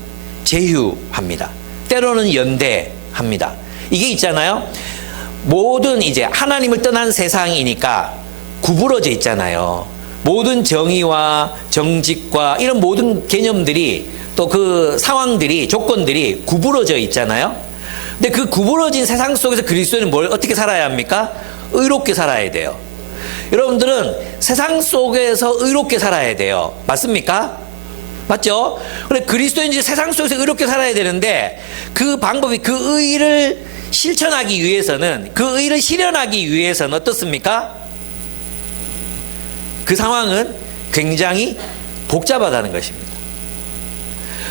제휴합니다. 때로는 연대합니다. 이게 있잖아요. 모든 이제 하나님을 떠난 세상이니까 구부러져 있잖아요. 모든 정의와 정직과 이런 모든 개념들이 또 그 상황들이 조건들이 구부러져 있잖아요. 근데 그 구부러진 세상 속에서 그리스도는 뭘 어떻게 살아야 합니까? 의롭게 살아야 돼요. 여러분들은 세상 속에서 의롭게 살아야 돼요. 맞습니까? 맞죠? 그래 그리스도인이 세상 속에서 의롭게 살아야 되는데 그 방법이 그 의를 실천하기 위해서는 그 의를 실현하기 위해서는 어떻습니까? 그 상황은 굉장히 복잡하다는 것입니다.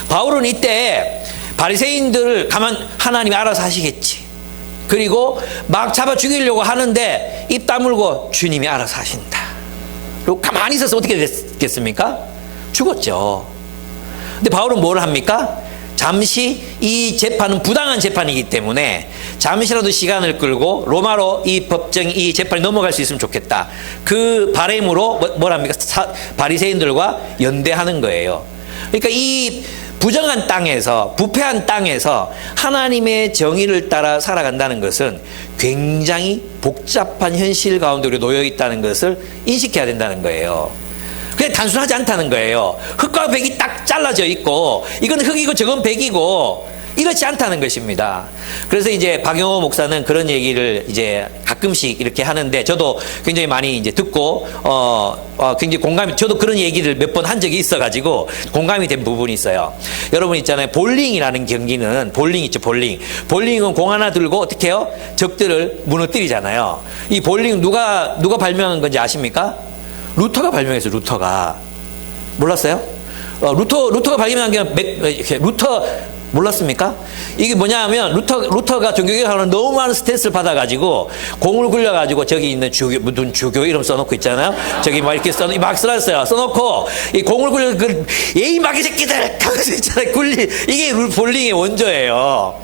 바울은 이때 바리새인들을 가만 하나님이 알아서 하시겠지. 그리고 막 잡아 죽이려고 하는데 입 다물고 주님이 알아서 하신다. 그리고 가만히 있어서 어떻게 됐겠습니까? 죽었죠. 근데 바울은 뭘 합니까? 잠시 이 재판은 부당한 재판이기 때문에 잠시라도 시간을 끌고 로마로 이 재판이 넘어갈 수 있으면 좋겠다. 그 바람으로 뭐랍니까? 바리새인들과 연대하는 거예요. 그러니까 이 부정한 땅에서, 부패한 땅에서 하나님의 정의를 따라 살아간다는 것은 굉장히 복잡한 현실 가운데 우리가 놓여 있다는 것을 인식해야 된다는 거예요. 그냥 단순하지 않다는 거예요. 흙과 백이 딱 잘라져 있고 이건 흙이고 저건 백이고 이렇지 않다는 것입니다. 그래서 이제 박영호 목사는 그런 얘기를 이제 가끔씩 이렇게 하는데 저도 굉장히 많이 이제 듣고 굉장히 공감이, 저도 그런 얘기를 몇 번 한 적이 있어가지고 공감이 된 부분이 있어요. 여러분 있잖아요. 볼링이라는 경기는 볼링 있죠. 볼링은 공 하나 들고 어떻게 해요? 적들을 무너뜨리잖아요. 이 볼링 누가 발명한 건지 아십니까? 루터가 발명했어요. 루터가. 몰랐어요? 루터가 발명한 게 루터 몰랐습니까? 이게 뭐냐 하면 루터가 종교개혁하는 너무 많은 스트레스를 받아가지고 공을 굴려가지고 저기 있는 무슨 주교 이름 써놓고 있잖아요. 저기 막 이렇게 막 써놓고 이 공을 굴려 예의 마귀 새끼들 하면서 있잖아요. 이게 볼링의 원조예요.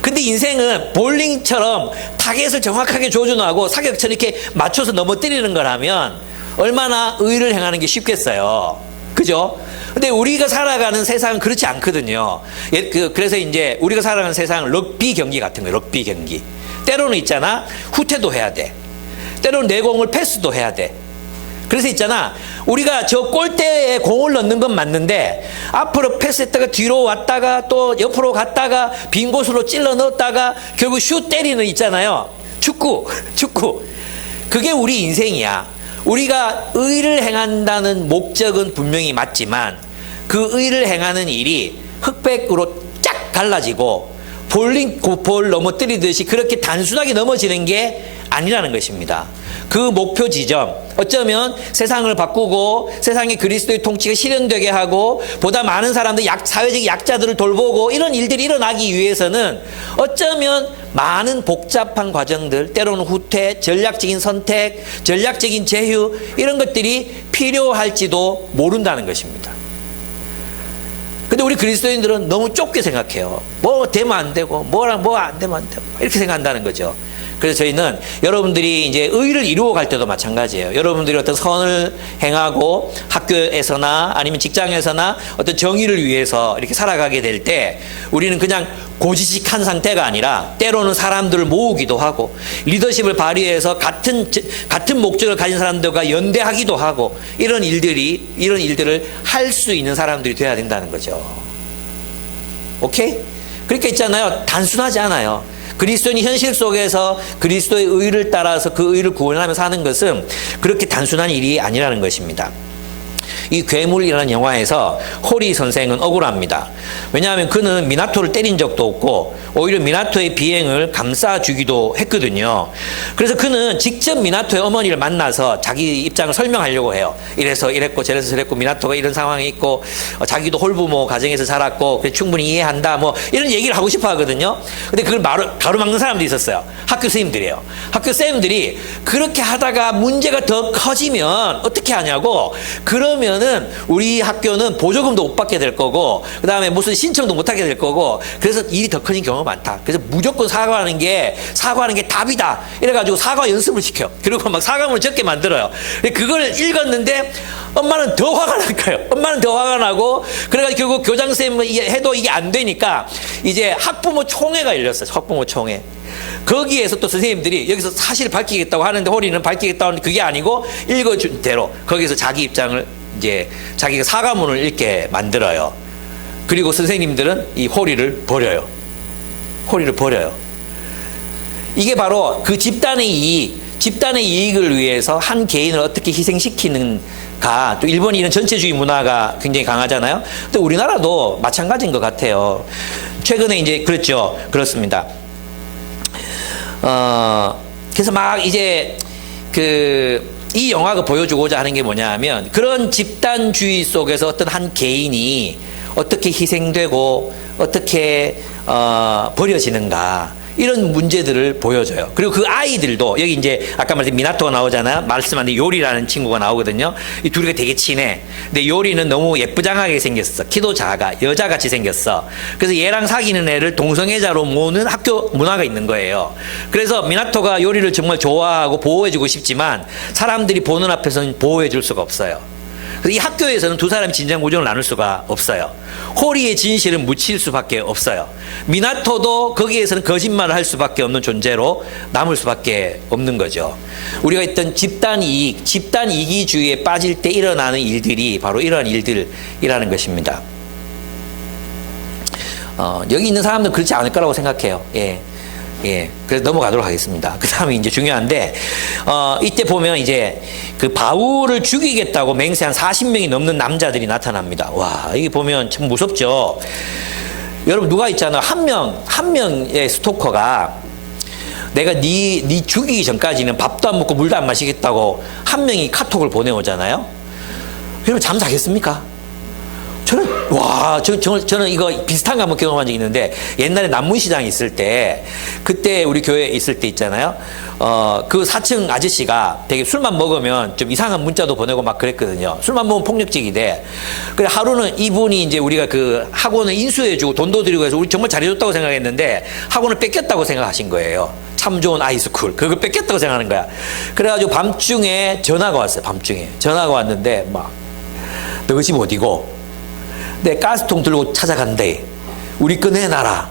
근데 인생은 볼링처럼 타겟을 정확하게 조준하고 사격처럼 이렇게 맞춰서 넘어뜨리는 거라면 얼마나 의를 행하는 게 쉽겠어요. 그죠? 근데 우리가 살아가는 세상은 그렇지 않거든요. 그래서 이제 우리가 살아가는 세상은 럭비 경기 같은 거예요. 럭비 경기. 때로는 있잖아. 후퇴도 해야 돼. 때로는 내 공을 패스도 해야 돼. 그래서 있잖아, 우리가 저 골대에 공을 넣는 건 맞는데 앞으로 패스했다가 뒤로 왔다가 또 옆으로 갔다가 빈 곳으로 찔러 넣었다가 결국 슛 때리는 있잖아요. 축구. 그게 우리 인생이야. 우리가 의를 행한다는 목적은 분명히 맞지만 그 의를 행하는 일이 흑백으로 쫙 갈라지고 볼 넘어뜨리듯이 그렇게 단순하게 넘어지는 게 아니라는 것입니다. 그 목표 지점, 어쩌면 세상을 바꾸고 세상에 그리스도의 통치가 실현되게 하고 보다 많은 사람들, 사회적 약자들을 돌보고 이런 일들이 일어나기 위해서는 어쩌면 많은 복잡한 과정들, 때로는 후퇴, 전략적인 선택, 전략적인 제휴 이런 것들이 필요할지도 모른다는 것입니다. 근데 우리 그리스도인들은 너무 좁게 생각해요. 뭐 되면 안 되고 뭐 안 되면 안 되고 이렇게 생각한다는 거죠. 그래서 저희는 여러분들이 이제 의를 이루어 갈 때도 마찬가지예요. 여러분들이 어떤 선을 행하고 학교에서나 아니면 직장에서나 어떤 정의를 위해서 이렇게 살아가게 될 때 우리는 그냥 고지식한 상태가 아니라 때로는 사람들을 모으기도 하고 리더십을 발휘해서 같은 목적을 가진 사람들과 연대하기도 하고 이런 일들을 할 수 있는 사람들이 돼야 된다는 거죠. 오케이? 그러니까 있잖아요. 단순하지 않아요. 그리스도인이 현실 속에서 그리스도의 의를 따라서 그 의를 구원하며 사는 것은 그렇게 단순한 일이 아니라는 것입니다. 이 괴물이라는 영화에서 호리 선생은 억울합니다. 왜냐하면 그는 미나토를 때린 적도 없고 오히려 미나토의 비행을 감싸주기도 했거든요. 그래서 그는 직접 미나토의 어머니를 만나서 자기 입장을 설명하려고 해요. 이래서 이랬고 저래서 저랬고 미나토가 이런 상황이 있고 자기도 홀부모 가정에서 자랐고 충분히 이해한다 뭐 이런 얘기를 하고 싶어 하거든요. 근데 그걸 가로막는 사람도 있었어요. 학교 선생님들이에요. 학교 선생님들이 그렇게 하다가 문제가 더 커지면 어떻게 하냐고, 그러면은 우리 학교는 보조금도 못 받게 될 거고 그 다음에 무슨 신청도 못 하게 될 거고 그래서 일이 더 커진 경우가 많다. 그래서 무조건 사과하는 게 답이다. 이래가지고 사과 연습을 시켜. 그리고 막 사과문을 적게 만들어요. 그걸 읽었는데 엄마는 더 화가 날 거예요. 엄마는 더 화가 나고 그래가지고 결국 교장선생님 해도 이게 안 되니까 이제 학부모 총회가 열렸어요. 학부모 총회. 거기에서 또 선생님들이 여기서 사실을 밝히겠다고 하는데 호리는 밝히겠다고 하는데 그게 아니고 읽어준 대로 거기서 자기 입장을 이제 자기가 사과문을 읽게 만들어요. 그리고 선생님들은 이 호리를 버려요. 이게 바로 그 집단의 이익을 위해서 한 개인을 어떻게 희생시키는가. 또 일본이 이런 전체주의 문화가 굉장히 강하잖아요. 또 우리나라도 마찬가지인 것 같아요. 최근에 이제 그렇죠. 그렇습니다. 그래서 막 이제 이 영화가 보여주고자 하는 게 뭐냐 하면 그런 집단주의 속에서 어떤 한 개인이 어떻게 희생되고 어떻게 버려지는가 이런 문제들을 보여줘요. 그리고 그 아이들도 여기 이제 아까 말했던 미나토가 나오잖아요. 말씀한 요리라는 친구가 나오거든요. 이 둘이가 되게 친해. 근데 요리는 너무 예쁘장하게 생겼어. 키도 작아. 여자같이 생겼어. 그래서 얘랑 사귀는 애를 동성애자로 모으는 학교 문화가 있는 거예요. 그래서 미나토가 요리를 정말 좋아하고 보호해주고 싶지만 사람들이 보는 앞에서는 보호해줄 수가 없어요. 그래서 이 학교에서는 두 사람이 진정 우정을 나눌 수가 없어요. 호리의 진실은 묻힐 수밖에 없어요. 미나토도 거기에서는 거짓말을 할 수밖에 없는 존재로 남을 수밖에 없는 거죠. 우리가 있던 집단 이기주의에 빠질 때 일어나는 일들이 바로 이러한 일들이라는 것입니다. 여기 있는 사람들은 그렇지 않을 거라고 생각해요. 그래서 넘어가도록 하겠습니다. 그 다음에 이제 중요한데, 이때 보면 이제 그 바울을 죽이겠다고 맹세한 40명이 넘는 남자들이 나타납니다. 와, 이게 보면 참 무섭죠? 여러분, 누가 있잖아요. 한 명의 스토커가 내가 네 죽이기 전까지는 밥도 안 먹고 물도 안 마시겠다고 한 명이 카톡을 보내오잖아요. 여러분, 잠자겠습니까? 저는 이거 비슷한 거 한번 경험한 적이 있는데 옛날에 남문시장에 있을 때 그때 우리 교회에 있을 때 있잖아요. 그 4층 아저씨가 되게 술만 먹으면 좀 이상한 문자도 보내고 막 그랬거든요. 술만 먹으면 폭력적이 돼. 그래 하루는 이분이 이제 우리가 그 학원을 인수해주고 돈도 드리고 해서 우리 정말 잘해줬다고 생각했는데 학원을 뺏겼다고 생각하신 거예요. 참 좋은 아이스쿨. 그거 뺏겼다고 생각하는 거야. 그래가지고 밤중에 전화가 왔어요. 전화가 왔는데 막 너희 집 어디고? 내 가스통 들고 찾아간대. 우리 거 내놔라.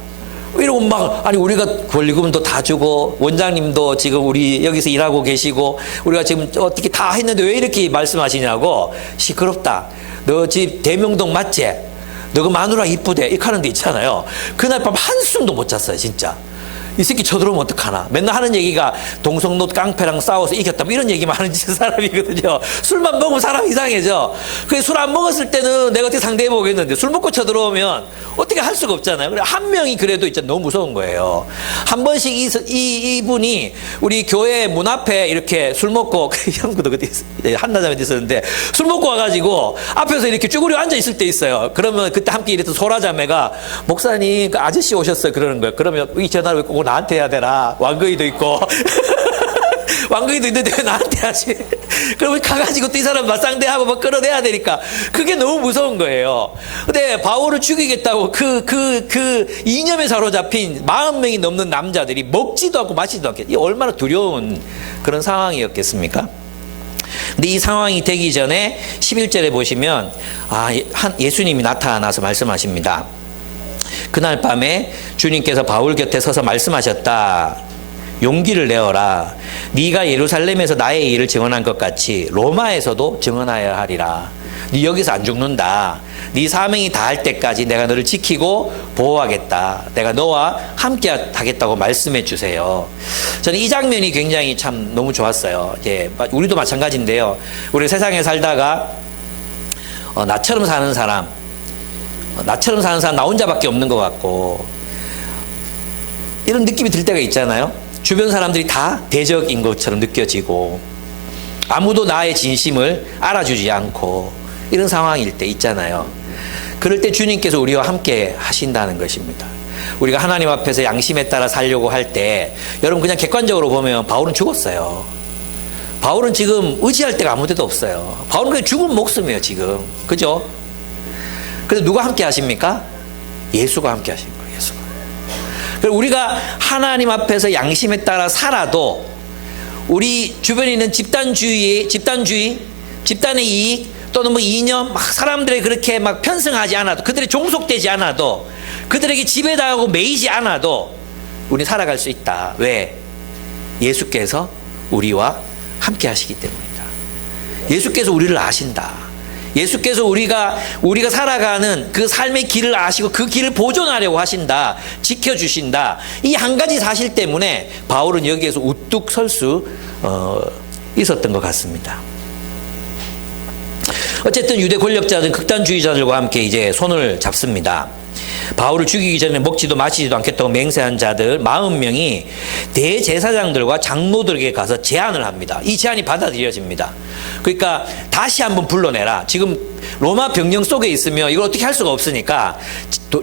이러고 막, 아니, 우리가 권리금도 다 주고, 원장님도 지금 우리 여기서 일하고 계시고, 우리가 지금 어떻게 다 했는데 왜 이렇게 말씀하시냐고, 시끄럽다. 너 집 대명동 맞지? 너 그 마누라 이쁘대. 이렇게 하는 데 있잖아요. 그날 밤 한숨도 못 잤어요, 진짜. 이 새끼 쳐들어오면 어떡하나. 맨날 하는 얘기가 동성로 깡패랑 싸워서 이겼다. 뭐 이런 얘기만 하는 사람이거든요. 술만 먹으면 사람 이상해져. 그래서 술 안 먹었을 때는 내가 어떻게 상대해 보겠는데 술 먹고 쳐들어오면 어떻게 할 수가 없잖아요. 그래 한 명이 그래도 진짜 너무 무서운 거예요. 한 번씩 이분이 우리 교회 문 앞에 이렇게 술 먹고 형구도 그때 한나자매 있었는데 술 먹고 와가지고 앞에서 이렇게 쭈그려 앉아 있을 때 있어요. 그러면 그때 함께 일했던 소라자매가 목사님 그 아저씨 오셨어요 그러는 거예요. 그러면 이 전화를 꼭 나한테 해야 되나? 왕거이도 있고 왕거이도 있는데 왜 나한테 하지? 그러면 가가지고 또 이 사람 맞상대하고 막 끌어내야 되니까 그게 너무 무서운 거예요. 근데 바울을 죽이겠다고 그 이념에 사로잡힌 40명이 넘는 남자들이 먹지도 않고 마시지도 않게 이 얼마나 두려운 그런 상황이었겠습니까? 근데 이 상황이 되기 전에 11절에 보시면 예수님이 나타나서 말씀하십니다. 그날 밤에 주님께서 바울 곁에 서서 말씀하셨다. 용기를 내어라. 네가 예루살렘에서 나의 일을 증언한 것 같이 로마에서도 증언하여야 하리라. 네 여기서 안 죽는다. 네 사명이 다할 때까지 내가 너를 지키고 보호하겠다. 내가 너와 함께 하겠다고 말씀해 주세요. 저는 이 장면이 굉장히 참 너무 좋았어요. 우리도 마찬가지인데요. 우리 세상에 살다가 나처럼 사는 사람 나 혼자밖에 없는 것 같고 이런 느낌이 들 때가 있잖아요. 주변 사람들이 다 대적인 것처럼 느껴지고 아무도 나의 진심을 알아주지 않고 이런 상황일 때 있잖아요. 그럴 때 주님께서 우리와 함께 하신다는 것입니다. 우리가 하나님 앞에서 양심에 따라 살려고 할 때 여러분 그냥 객관적으로 보면 바울은 죽었어요. 바울은 지금 의지할 데가 아무 데도 없어요. 바울은 그냥 죽은 목숨이에요 지금. 그죠? 그래서 누가 함께 하십니까? 예수가 함께 하신 거예요. 예수가. 그리고 우리가 하나님 앞에서 양심에 따라 살아도 우리 주변에 있는 집단주의, 집단의 이익 또는 뭐 이념, 막 사람들의 그렇게 막 편승하지 않아도 그들의 종속되지 않아도 그들에게 지배당하고 매이지 않아도 우리 살아갈 수 있다. 왜? 예수께서 우리와 함께 하시기 때문이다. 예수께서 우리를 아신다. 예수께서 우리가 살아가는 그 삶의 길을 아시고 그 길을 보존하려고 하신다. 지켜주신다. 이 한 가지 사실 때문에 바울은 여기에서 우뚝 설 수 있었던 것 같습니다. 어쨌든 유대 권력자들, 극단주의자들과 함께 이제 손을 잡습니다. 바울을 죽이기 전에 먹지도 마시지도 않겠다고 맹세한 자들 40명이 대제사장들과 장로들에게 가서 제안을 합니다. 이 제안이 받아들여집니다. 그러니까 다시 한번 불러내라. 지금 로마 병령 속에 있으면 이걸 어떻게 할 수가 없으니까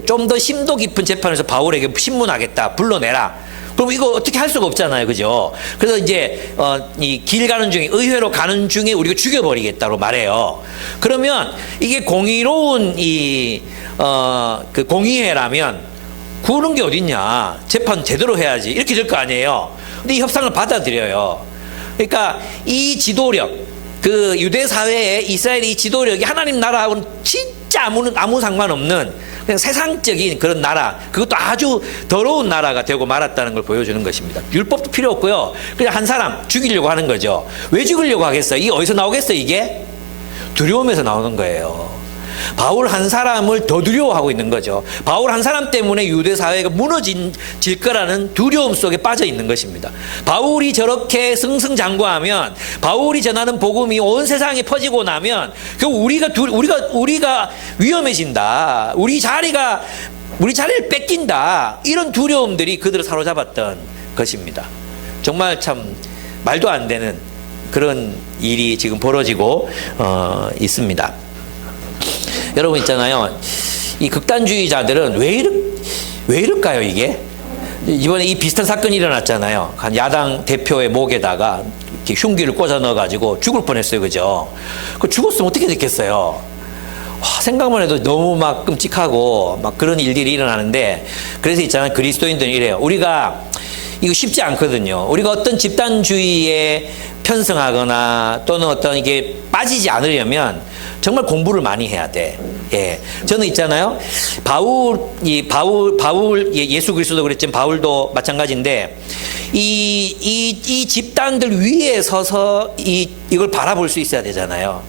좀 더 심도 깊은 재판에서 바울에게 신문하겠다. 불러내라. 그럼 이거 어떻게 할 수가 없잖아요. 그죠? 그래서 이제 이 길 가는 중에 의회로 가는 중에 우리가 죽여버리겠다고 말해요. 그러면 이게 공의로운 그 공의회라면 구는 게 어딨냐. 재판 제대로 해야지. 이렇게 될 거 아니에요. 근데 이 협상을 받아들여요. 그러니까 이 지도력, 그 유대 사회의 이스라엘의 이 지도력이 하나님 나라하고는 진짜 아무 상관없는 그냥 세상적인 그런 나라, 그것도 아주 더러운 나라가 되고 말았다는 걸 보여주는 것입니다. 율법도 필요 없고요. 그냥 한 사람 죽이려고 하는 거죠. 왜 죽이려고 하겠어요? 이게 어디서 나오겠어요? 이게? 두려움에서 나오는 거예요. 바울 한 사람을 더 두려워하고 있는 거죠. 바울 한 사람 때문에 유대 사회가 무너질 거라는 두려움 속에 빠져 있는 것입니다. 바울이 저렇게 승승장구하면, 바울이 전하는 복음이 온 세상에 퍼지고 나면 결국 우리가 위험해진다. 우리 자리를 뺏긴다. 이런 두려움들이 그들을 사로잡았던 것입니다. 정말 참 말도 안 되는 그런 일이 지금 벌어지고 있습니다. 여러분 있잖아요. 이 극단주의자들은 왜 이럴까요, 이게? 이번에 이 비슷한 사건이 일어났잖아요. 한 야당 대표의 목에다가 이렇게 흉기를 꽂아 넣어가지고 죽을 뻔했어요. 그죠? 그 죽었으면 어떻게 됐겠어요? 생각만 해도 너무 막 끔찍하고 막 그런 일들이 일어나는데, 그래서 있잖아요. 그리스도인들은 이래요. 우리가 이거 쉽지 않거든요. 우리가 어떤 집단주의에 편승하거나 또는 어떤 이게 빠지지 않으려면 정말 공부를 많이 해야 돼. 예. 저는 있잖아요. 예수 그리스도도 그랬지만 바울도 마찬가지인데, 이 집단들 위에 서서 이걸 바라볼 수 있어야 되잖아요.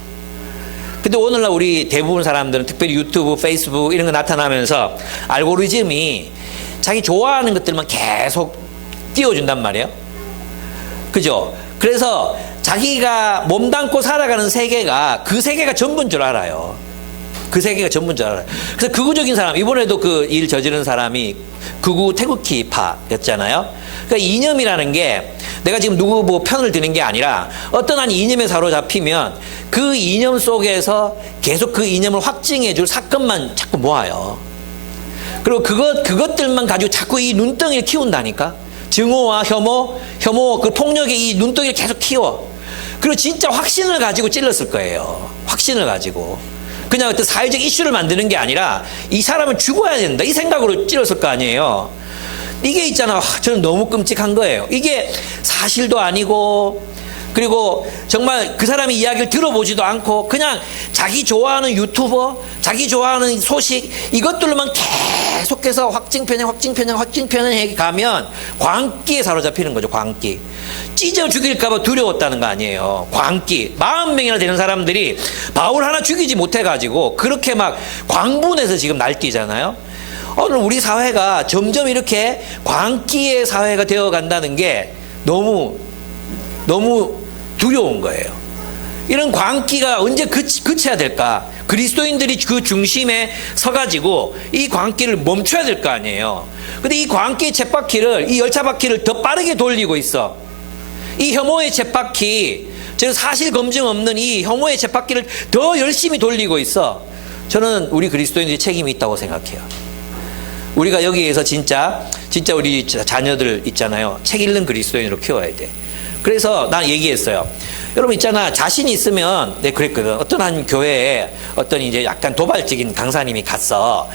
근데 오늘날 우리 대부분 사람들은 특별히 유튜브, 페이스북 이런 거 나타나면서 알고리즘이 자기 좋아하는 것들만 계속 띄워준단 말이에요. 그죠? 그래서 자기가 몸담고 살아가는 세계가 그 세계가 전부인 줄 알아요. 그 세계가 전부인 줄 알아요. 그래서 극우적인 사람, 이번에도 그 일 저지른 사람이 극우 태극기파였잖아요. 그러니까 이념이라는 게 내가 지금 누구 뭐 편을 드는 게 아니라 어떤 한 이념에 사로잡히면 그 이념 속에서 계속 그 이념을 확증해 줄 사건만 자꾸 모아요. 그리고 그것들만 가지고 자꾸 이 눈덩이를 키운다니까. 증오와 혐오 그 폭력의 이 눈덩이를 계속 키워. 그리고 진짜 확신을 가지고 찔렀을 거예요. 확신을 가지고. 그냥 어떤 사회적 이슈를 만드는 게 아니라 이 사람은 죽어야 된다. 이 생각으로 찔렀을 거 아니에요. 이게 있잖아. 저는 너무 끔찍한 거예요. 이게 사실도 아니고, 그리고 정말 그 사람의 이야기를 들어보지도 않고 그냥 자기 좋아하는 유튜버, 자기 좋아하는 소식 이것들로만 계속해서 확증편향 해 가면 광기에 사로잡히는 거죠. 광기. 찢어 죽일까 봐 두려웠다는 거 아니에요. 광기. 40명이나 되는 사람들이 바울 하나 죽이지 못해가지고 그렇게 막 광분해서 지금 날뛰잖아요. 오늘 우리 사회가 점점 이렇게 광기의 사회가 되어 간다는 게 너무 두려운 거예요. 이런 광기가 언제 그쳐야 될까? 그리스도인들이 그 중심에 서가지고 이 광기를 멈춰야 될 거 아니에요. 근데 이 광기의 쳇바퀴를, 이 열차 바퀴를 더 빠르게 돌리고 있어. 이 혐오의 쳇바퀴, 즉 사실 검증 없는 이 혐오의 쳇바퀴를 더 열심히 돌리고 있어. 저는 우리 그리스도인들이 책임이 있다고 생각해요. 우리가 여기에서 진짜 우리 자녀들 있잖아요. 책 읽는 그리스도인으로 키워야 돼. 그래서 난 얘기했어요. 여러분 있잖아. 자신이 있으면, 네, 그랬거든. 어떤 한 교회에 어떤 이제 약간 도발적인 강사님이 갔어.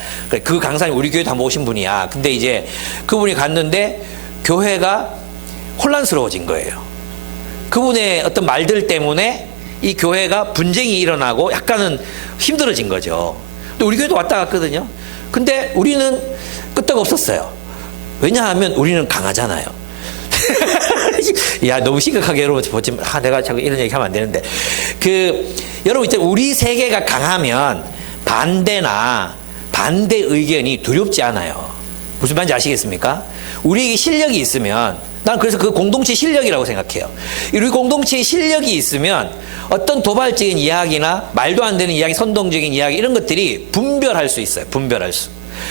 그 강사님 우리 교회도 한번 오신 분이야. 근데 이제 그분이 갔는데 교회가 혼란스러워진 거예요. 그분의 어떤 말들 때문에 이 교회가 분쟁이 일어나고 약간은 힘들어진 거죠. 근데 우리 교회도 왔다 갔거든요. 근데 우리는 끄떡없었어요. 왜냐하면 우리는 강하잖아요. 야, 너무 심각하게 여러분 보지 마. 내가 자꾸 이런 얘기 하면 안 되는데. 여러분, 이제 우리 세계가 강하면 반대 의견이 두렵지 않아요. 무슨 말인지 아시겠습니까? 우리에게 실력이 있으면, 난 그래서 그 공동체 실력이라고 생각해요. 우리 공동체의 실력이 있으면 어떤 도발적인 이야기나 말도 안 되는 이야기, 선동적인 이야기 이런 것들이 분별할 수 있어요. 분별할 수.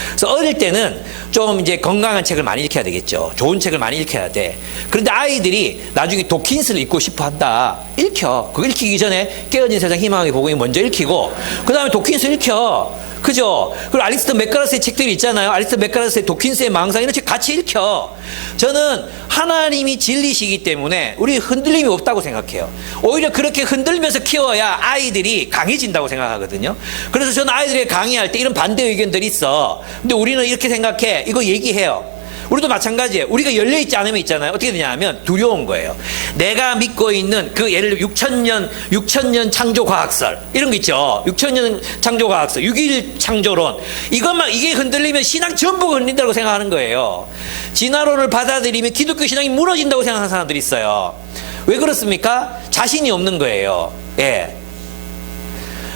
그래서 어릴 때는 좀 이제 건강한 책을 많이 읽혀야 되겠죠. 좋은 책을 많이 읽혀야 돼. 그런데 아이들이 나중에 도킨스를 읽고 싶어 한다. 읽혀. 그거 읽히기 전에 깨어진 세상 희망의 복음이 먼저 읽히고, 그 다음에 도킨스 읽혀. 그죠? 그리고 알리스터 맥가라스의 책들이 있잖아요. 알리스터 맥가라스의 도킨스의 망상 이런 책 같이 읽혀. 저는 하나님이 진리시기 때문에 우리 흔들림이 없다고 생각해요. 오히려 그렇게 흔들면서 키워야 아이들이 강해진다고 생각하거든요. 그래서 저는 아이들이 강의할 때 이런 반대 의견들이 있어. 근데 우리는 이렇게 생각해. 이거 얘기해요. 우리도 마찬가지예요. 우리가 열려있지 않으면 있잖아요. 어떻게 되냐면 두려운 거예요. 내가 믿고 있는 그 예를 들어 6천년 창조과학설 이런 거 있죠. 6천년 창조과학설, 6.1 창조론 이게 흔들리면 신앙 전부가 흔들린다고 생각하는 거예요. 진화론을 받아들이면 기독교 신앙이 무너진다고 생각하는 사람들이 있어요. 왜 그렇습니까? 자신이 없는 거예요. 예.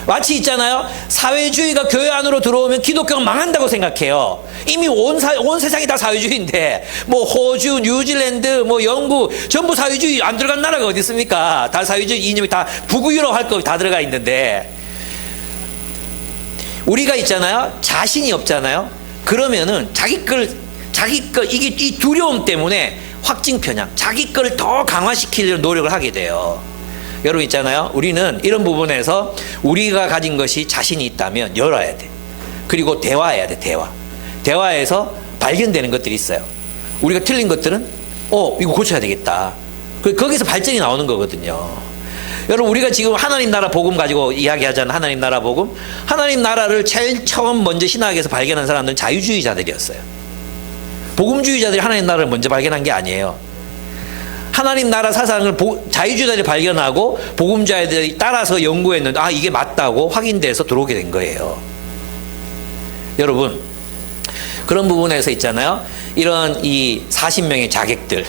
마치 있잖아요. 사회주의가 교회 안으로 들어오면 기독교가 망한다고 생각해요. 이미 온 세상이 다 사회주의인데, 뭐 호주, 뉴질랜드, 뭐 영국 전부 사회주의 안 들어간 나라가 어디 있습니까? 다 사회주의 이념이 다 북유럽 할 거 다 들어가 있는데, 우리가 있잖아요. 자신이 없잖아요. 그러면은 자기 걸 이게 이 두려움 때문에 확증 편향, 자기 걸 더 강화시키려는 노력을 하게 돼요. 여러분 있잖아요. 우리는 이런 부분에서 우리가 가진 것이 자신이 있다면 열어야 돼. 그리고 대화해야 돼. 대화에서 발견되는 것들이 있어요. 우리가 틀린 것들은 이거 고쳐야 되겠다. 거기서 발전이 나오는 거거든요. 여러분 우리가 지금 하나님 나라 복음 가지고 이야기하잖아요. 하나님 나라 복음. 하나님 나라를 제일 처음 먼저 신학에서 발견한 사람들은 자유주의자들이었어요. 복음주의자들이 하나님 나라를 먼저 발견한 게 아니에요. 하나님 나라 사상을 자유주의자들이 발견하고 복음자들이 따라서 연구했는데 아 이게 맞다고 확인돼서 들어오게 된 거예요. 여러분 그런 부분에서 있잖아요. 이런 이 40명의 자객들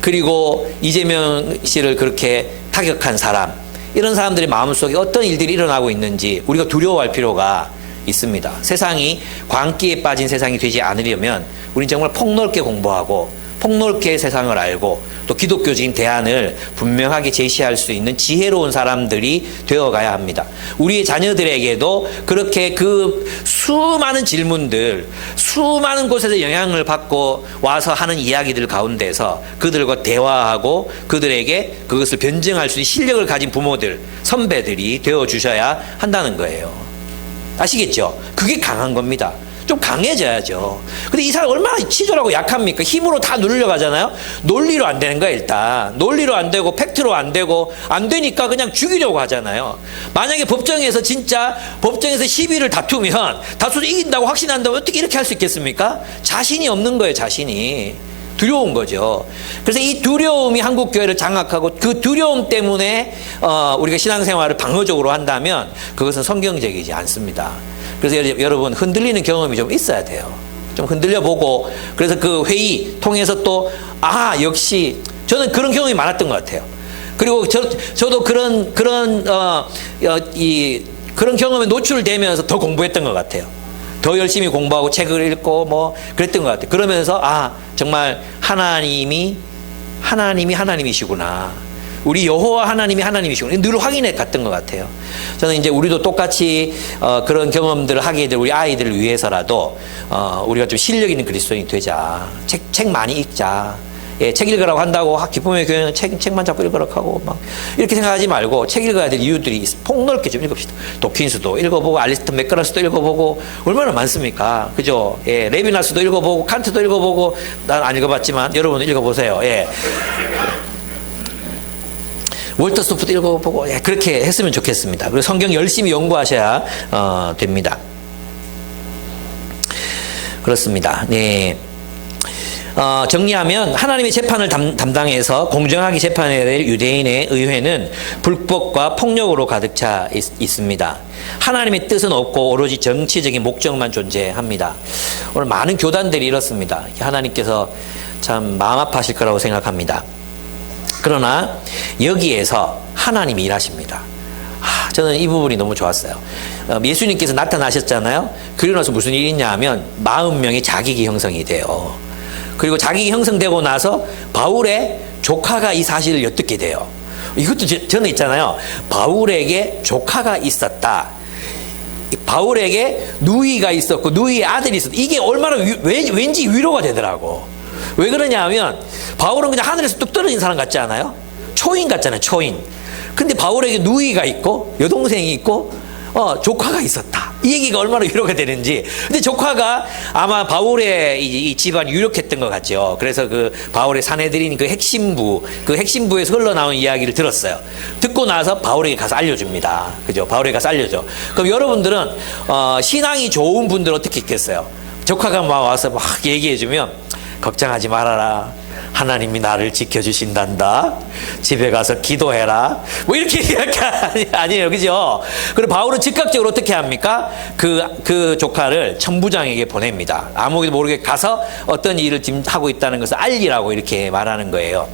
그리고 이재명 씨를 그렇게 타격한 사람 이런 사람들의 마음속에 어떤 일들이 일어나고 있는지 우리가 두려워할 필요가 있습니다. 세상이 광기에 빠진 세상이 되지 않으려면 우리는 정말 폭넓게 공부하고 폭넓게 세상을 알고 또 기독교적인 대안을 분명하게 제시할 수 있는 지혜로운 사람들이 되어가야 합니다. 우리의 자녀들에게도 그렇게 그 수많은 질문들, 수많은 곳에서 영향을 받고 와서 하는 이야기들 가운데서 그들과 대화하고 그들에게 그것을 변증할 수 있는 실력을 가진 부모들, 선배들이 되어주셔야 한다는 거예요. 아시겠죠? 그게 강한 겁니다. 좀 강해져야죠. 근데 이 사람 얼마나 치졸하고 약합니까? 힘으로 다 누르려 가잖아요. 논리로 안 되는 거야 일단. 논리로 안 되고 팩트로 안 되고 안 되니까 그냥 죽이려고 하잖아요. 만약에 법정에서 진짜 법정에서 시비를 다투면 다투서 이긴다고 확신한다면 어떻게 이렇게 할 수 있겠습니까? 자신이 없는 거예요. 자신이. 두려운 거죠. 그래서 이 두려움이 한국교회를 장악하고 그 두려움 때문에 우리가 신앙생활을 방어적으로 한다면 그것은 성경적이지 않습니다. 그래서 여러분 흔들리는 경험이 좀 있어야 돼요. 좀 흔들려 보고 그래서 그 회의 통해서 또 역시 저는 그런 경험이 많았던 것 같아요. 그리고 저도 그런 경험에 노출되면서 더 공부했던 것 같아요. 더 열심히 공부하고 책을 읽고 뭐 그랬던 것 같아요. 그러면서 정말 하나님이 하나님이시구나. 우리 여호와 하나님이 하나님이시구나. 늘 확인해 갔던 것 같아요. 저는 이제 우리도 똑같이 그런 경험들을 하게 될 우리 아이들을 위해서라도 우리가 좀 실력 있는 그리스도인이 되자. 책 많이 읽자. 예, 책 읽으라고 한다고 기쁨의 교회는 책만 자꾸 읽으라고 하고 막 이렇게 생각하지 말고 책 읽어야 될 이유들이 폭넓게 좀 읽읍시다. 도킨스도 읽어보고 알리스턴 맥가라스도 읽어보고 얼마나 많습니까? 그죠? 예, 레비나스도 읽어보고 칸트도 읽어보고 난 안 읽어봤지만 여러분은 읽어보세요. 예. 월터 스토프도 읽어보고 그렇게 했으면 좋겠습니다. 그리고 성경 열심히 연구하셔야 됩니다. 그렇습니다. 네. 정리하면 하나님의 재판을 담당해서 공정하게 재판해야 될 유대인의 의회는 불법과 폭력으로 가득 차 있습니다. 하나님의 뜻은 없고 오로지 정치적인 목적만 존재합니다. 오늘 많은 교단들이 이렇습니다. 하나님께서 참 마음 아파하실 거라고 생각합니다. 그러나 여기에서 하나님이 일하십니다. 저는 이 부분이 너무 좋았어요. 예수님께서 나타나셨잖아요. 그리고 나서 무슨 일이 있냐 하면 40명의 자기기 형성이 돼요. 그리고 자기기 형성되고 나서 바울의 조카가 이 사실을 엿듣게 돼요. 이것도 저는 있잖아요. 바울에게 조카가 있었다. 바울에게 누이가 있었고 누이의 아들이 있었다. 이게 얼마나 왠지 위로가 되더라고. 왜 그러냐 하면 바울은 그냥 하늘에서 뚝 떨어진 사람 같지 않아요? 초인 같잖아요. 초인. 근데 바울에게 누이가 있고 여동생이 있고 조카가 있었다. 이 얘기가 얼마나 위로가 되는지. 근데 조카가 아마 바울의 이 집안 유력했던 것 같죠. 그래서 그 바울의 사내들인 그 핵심부에서 흘러나온 이야기를 들었어요. 듣고 나서 바울에게 가서 알려줍니다. 그죠? 바울에게 가서 알려줘. 그럼 여러분들은 신앙이 좋은 분들 어떻게 있겠어요? 조카가 막 와서 막 얘기해주면 걱정하지 말아라. 하나님이 나를 지켜주신단다. 집에 가서 기도해라. 뭐 이렇게 아니에요. 그죠? 그리고 바울은 즉각적으로 어떻게 합니까? 그 조카를 천부장에게 보냅니다. 아무도 모르게 가서 어떤 일을 지금 하고 있다는 것을 알리라고 이렇게 말하는 거예요.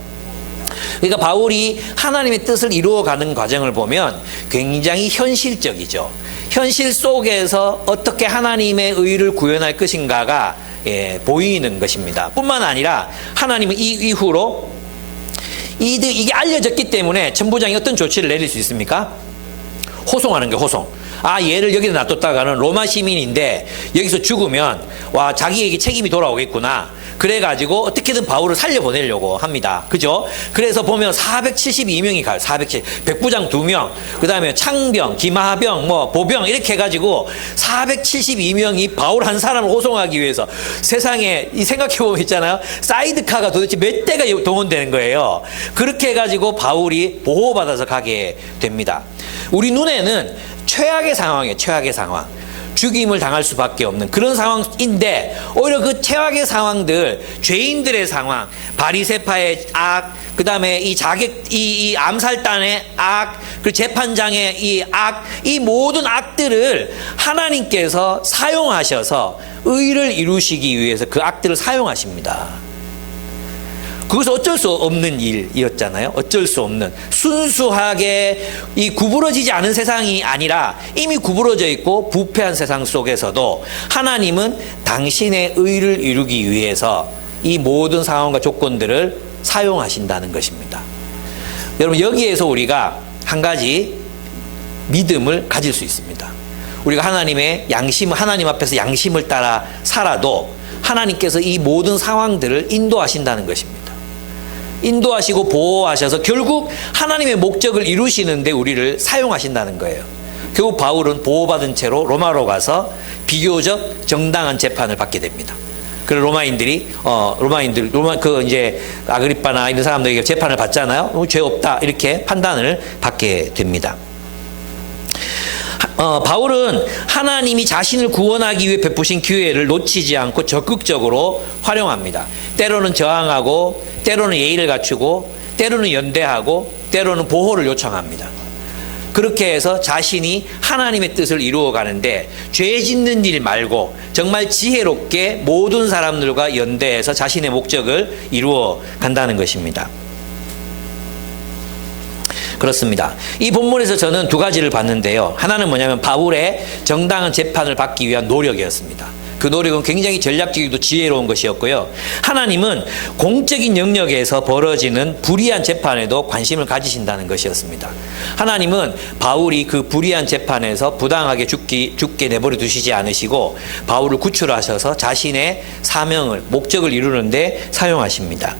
그러니까 바울이 하나님의 뜻을 이루어가는 과정을 보면 굉장히 현실적이죠. 현실 속에서 어떻게 하나님의 의를 구현할 것인가가 보이는 것입니다. 뿐만 아니라 하나님은 이후로 이게 알려졌기 때문에 천부장이 어떤 조치를 내릴 수 있습니까? 호송하는 게 호송. 얘를 여기다 놔뒀다가는 로마 시민인데 여기서 죽으면 자기에게 책임이 돌아오겠구나. 그래가지고 어떻게든 바울을 살려보내려고 합니다. 그죠? 그래서 보면 472명이 가요. 백부장 2명, 그 다음에 창병, 기마병, 보병 이렇게 해가지고 472명이 바울 한 사람을 호송하기 위해서 세상에 생각해보면 있잖아요. 사이드카가 도대체 몇 대가 동원되는 거예요. 그렇게 해가지고 바울이 보호받아서 가게 됩니다. 우리 눈에는 최악의 상황이에요. 최악의 상황. 죽임을 당할 수밖에 없는 그런 상황인데, 오히려 그 최악의 상황들, 죄인들의 상황, 바리새파의 악, 그 다음에 이 암살단의 악, 그 재판장의 이 악, 이 모든 악들을 하나님께서 사용하셔서 의를 이루시기 위해서 그 악들을 사용하십니다. 그것은 어쩔 수 없는 일이었잖아요. 어쩔 수 없는, 순수하게 이 구부러지지 않은 세상이 아니라 이미 구부러져 있고 부패한 세상 속에서도 하나님은 당신의 의를 이루기 위해서 이 모든 상황과 조건들을 사용하신다는 것입니다. 여러분, 여기에서 우리가 한 가지 믿음을 가질 수 있습니다. 우리가 하나님의 하나님 앞에서 양심을 따라 살아도 하나님께서 이 모든 상황들을 인도하신다는 것입니다. 인도하시고 보호하셔서 결국 하나님의 목적을 이루시는데 우리를 사용하신다는 거예요. 결국 바울은 보호받은 채로 로마로 가서 비교적 정당한 재판을 받게 됩니다. 그래서 이제 아그리빠나 이런 사람들에게 재판을 받잖아요. 죄 없다 이렇게 판단을 받게 됩니다. 바울은 하나님이 자신을 구원하기 위해 베푸신 기회를 놓치지 않고 적극적으로 활용합니다. 때로는 저항하고, 때로는 예의를 갖추고, 때로는 연대하고, 때로는 보호를 요청합니다. 그렇게 해서 자신이 하나님의 뜻을 이루어 가는데, 죄 짓는 일 말고 정말 지혜롭게 모든 사람들과 연대해서 자신의 목적을 이루어 간다는 것입니다. 그렇습니다. 이 본문에서 저는 두 가지를 봤는데요. 하나는 뭐냐면 바울의 정당한 재판을 받기 위한 노력이었습니다. 그 노력은 굉장히 전략적이고 지혜로운 것이었고요. 하나님은 공적인 영역에서 벌어지는 불의한 재판에도 관심을 가지신다는 것이었습니다. 하나님은 바울이 그 불의한 재판에서 부당하게 죽게 내버려 두시지 않으시고 바울을 구출하셔서 자신의 사명을, 목적을 이루는 데 사용하십니다.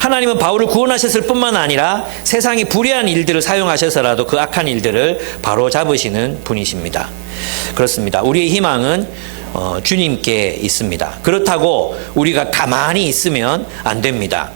하나님은 바울을 구원하셨을 뿐만 아니라 세상의 불의한 일들을 사용하셔서라도 그 악한 일들을 바로잡으시는 분이십니다. 그렇습니다. 우리의 희망은 주님께 있습니다. 그렇다고 우리가 가만히 있으면 안 됩니다.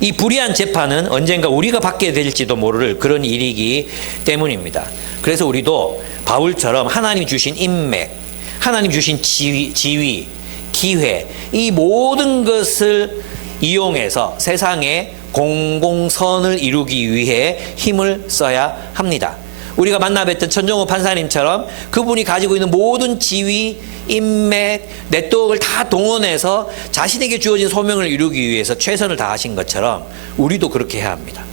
이 불의한 재판은 언젠가 우리가 받게 될지도 모를 그런 일이기 때문입니다. 그래서 우리도 바울처럼 하나님 주신 인맥, 하나님 주신 지위, 기회, 이 모든 것을 이용해서 세상에 공공선을 이루기 위해 힘을 써야 합니다. 우리가 만나 뵀던 천정호 판사님처럼 그분이 가지고 있는 모든 지위, 인맥, 네트워크를 다 동원해서 자신에게 주어진 소명을 이루기 위해서 최선을 다하신 것처럼 우리도 그렇게 해야 합니다.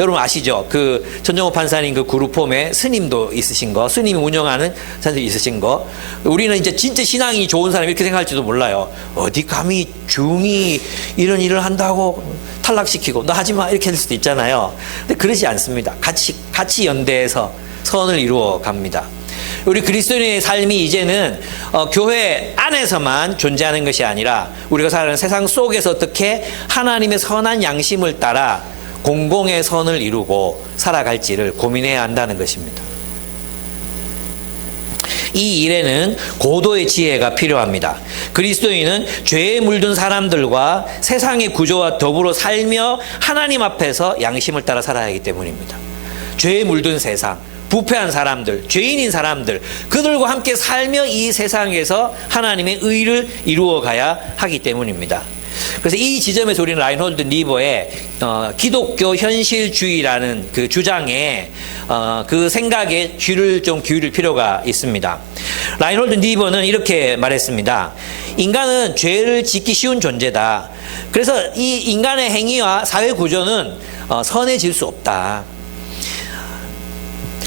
여러분 아시죠? 그 천정호 판사님 그 그룹홈에 스님도 있으신 거, 스님이 운영하는 사람들이 있으신 거. 우리는 이제 진짜 신앙이 좋은 사람이 이렇게 생각할지도 몰라요. 어디 감히 중이 이런 일을 한다고 탈락시키고 너 하지 마 이렇게 할 수도 있잖아요. 근데 그러지 않습니다. 같이 연대해서 선을 이루어 갑니다. 우리 그리스도인의 삶이 이제는 교회 안에서만 존재하는 것이 아니라 우리가 살아가는 세상 속에서 어떻게 하나님의 선한 양심을 따라 공공의 선을 이루고 살아갈지를 고민해야 한다는 것입니다. 이 일에는 고도의 지혜가 필요합니다. 그리스도인은 죄에 물든 사람들과 세상의 구조와 더불어 살며 하나님 앞에서 양심을 따라 살아야 하기 때문입니다. 죄에 물든 세상, 부패한 사람들, 죄인인 사람들, 그들과 함께 살며 이 세상에서 하나님의 의를 이루어 가야 하기 때문입니다. 그래서 이 지점에서 우리는 라인홀드 니버의 기독교 현실주의라는 그 주장에 그 생각에 귀를 좀 기울일 필요가 있습니다. 라인홀드 니버는 이렇게 말했습니다. 인간은 죄를 짓기 쉬운 존재다. 그래서 이 인간의 행위와 사회 구조는 선해질 수 없다.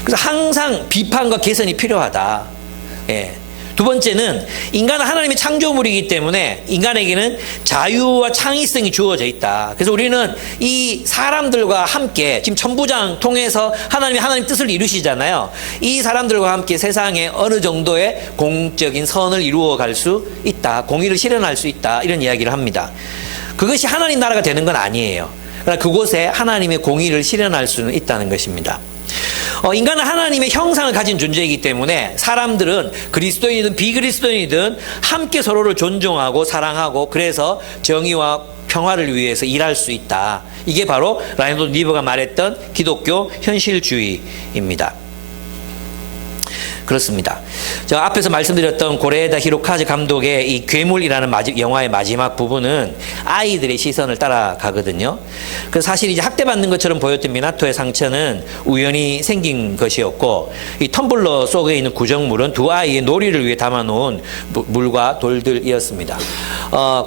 그래서 항상 비판과 개선이 필요하다. 예. 두 번째는 인간은 하나님의 창조물이기 때문에 인간에게는 자유와 창의성이 주어져 있다. 그래서 우리는 이 사람들과 함께 지금 천부장 통해서 하나님 뜻을 이루시잖아요. 이 사람들과 함께 세상에 어느 정도의 공적인 선을 이루어 갈 수 있다. 공의를 실현할 수 있다. 이런 이야기를 합니다. 그것이 하나님 나라가 되는 건 아니에요. 그러나 그곳에 하나님의 공의를 실현할 수는 있다는 것입니다. 인간은 하나님의 형상을 가진 존재이기 때문에 사람들은 그리스도인이든 비그리스도인이든 함께 서로를 존중하고 사랑하고 그래서 정의와 평화를 위해서 일할 수 있다. 이게 바로 라인홀드 니버가 말했던 기독교 현실주의입니다. 그렇습니다. 저 앞에서 말씀드렸던 고레에다 히로카즈 감독의 이 괴물이라는 영화의 마지막 부분은 아이들의 시선을 따라가거든요. 그래서 사실 이제 학대받는 것처럼 보였던 미나토의 상처는 우연히 생긴 것이었고, 이 텀블러 속에 있는 구정물은 두 아이의 놀이를 위해 담아놓은 물과 돌들이었습니다.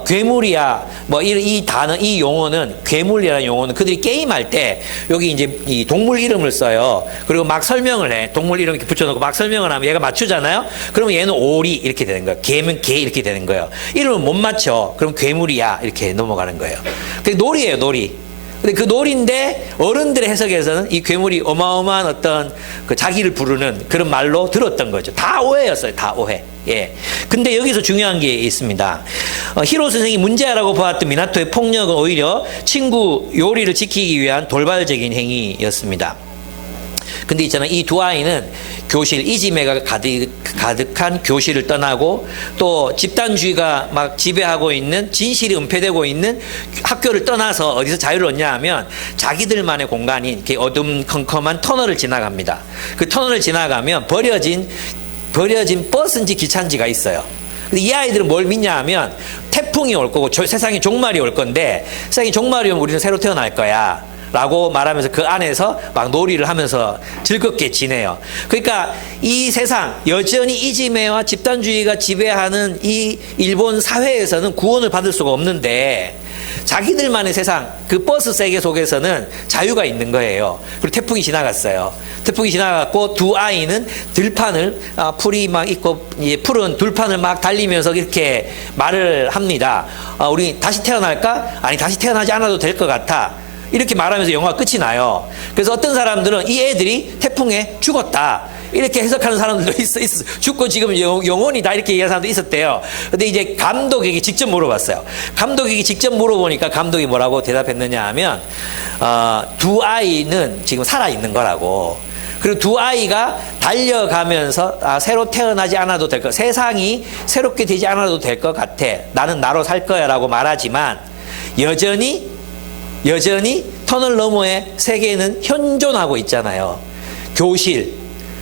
괴물이야, 뭐 이 단어, 이 용어는, 괴물이라는 용어는 그들이 게임할 때 여기 이제 이 동물 이름을 써요. 그리고 막 설명을 해. 동물 이름 이렇게 붙여놓고 막 설명을 하면 얘가 맞추잖아요. 그러면 얘는 오리 이렇게 되는 거예요. 개면 개 이렇게 되는 거예요. 이름을 못 맞춰. 그럼 괴물이야 이렇게 넘어가는 거예요. 그게 놀이예요, 놀이. 근데 그 놀인데 어른들의 해석에서는 이 괴물이 어마어마한 어떤 그 자기를 부르는 그런 말로 들었던 거죠. 다 오해였어요. 다 오해. 예. 근데 여기서 중요한 게 있습니다. 히로 선생이 문제라고 보았던 미나토의 폭력은 오히려 친구 요리를 지키기 위한 돌발적인 행위였습니다. 근데 있잖아요. 이 두 아이는 교실, 이지매가 가득한 교실을 떠나고 또 집단주의가 막 지배하고 있는, 진실이 은폐되고 있는 학교를 떠나서 어디서 자유를 얻냐 하면 자기들만의 공간인 이렇게 어둠컴컴한 터널을 지나갑니다. 그 터널을 지나가면 버려진 버스인지 기차인지가 있어요. 근데 이 아이들은 뭘 믿냐 하면 태풍이 올 거고 세상에 종말이 올 건데, 세상에 종말이 오면 우리는 새로 태어날 거야 라고 말하면서 그 안에서 막 놀이를 하면서 즐겁게 지내요. 그러니까 이 세상, 여전히 이지메와 집단주의가 지배하는 이 일본 사회에서는 구원을 받을 수가 없는데, 자기들만의 세상, 그 버스 세계 속에서는 자유가 있는 거예요. 그리고 태풍이 지나갔어요. 태풍이 지나갔고 두 아이는 들판을, 풀이 막 있고 푸른 들판을 막 달리면서 이렇게 말을 합니다. 우리 다시 태어날까? 아니, 다시 태어나지 않아도 될 것 같아. 이렇게 말하면서 영화가 끝이 나요. 그래서 어떤 사람들은 이 애들이 태풍에 죽었다, 이렇게 해석하는 사람들도 있어. 죽고 지금 영혼이다, 이렇게 얘기하는 사람도 있었대요. 근데 이제 감독에게 직접 물어봤어요. 감독에게 직접 물어보니까 감독이 뭐라고 대답했느냐 하면, 두 아이는 지금 살아있는 거라고. 그리고 두 아이가 달려가면서 새로 태어나지 않아도 될 것, 세상이 새롭게 되지 않아도 될 것 같아. 나는 나로 살 거야 라고 말하지만 여전히 터널 너머의 세계는 현존하고 있잖아요. 교실,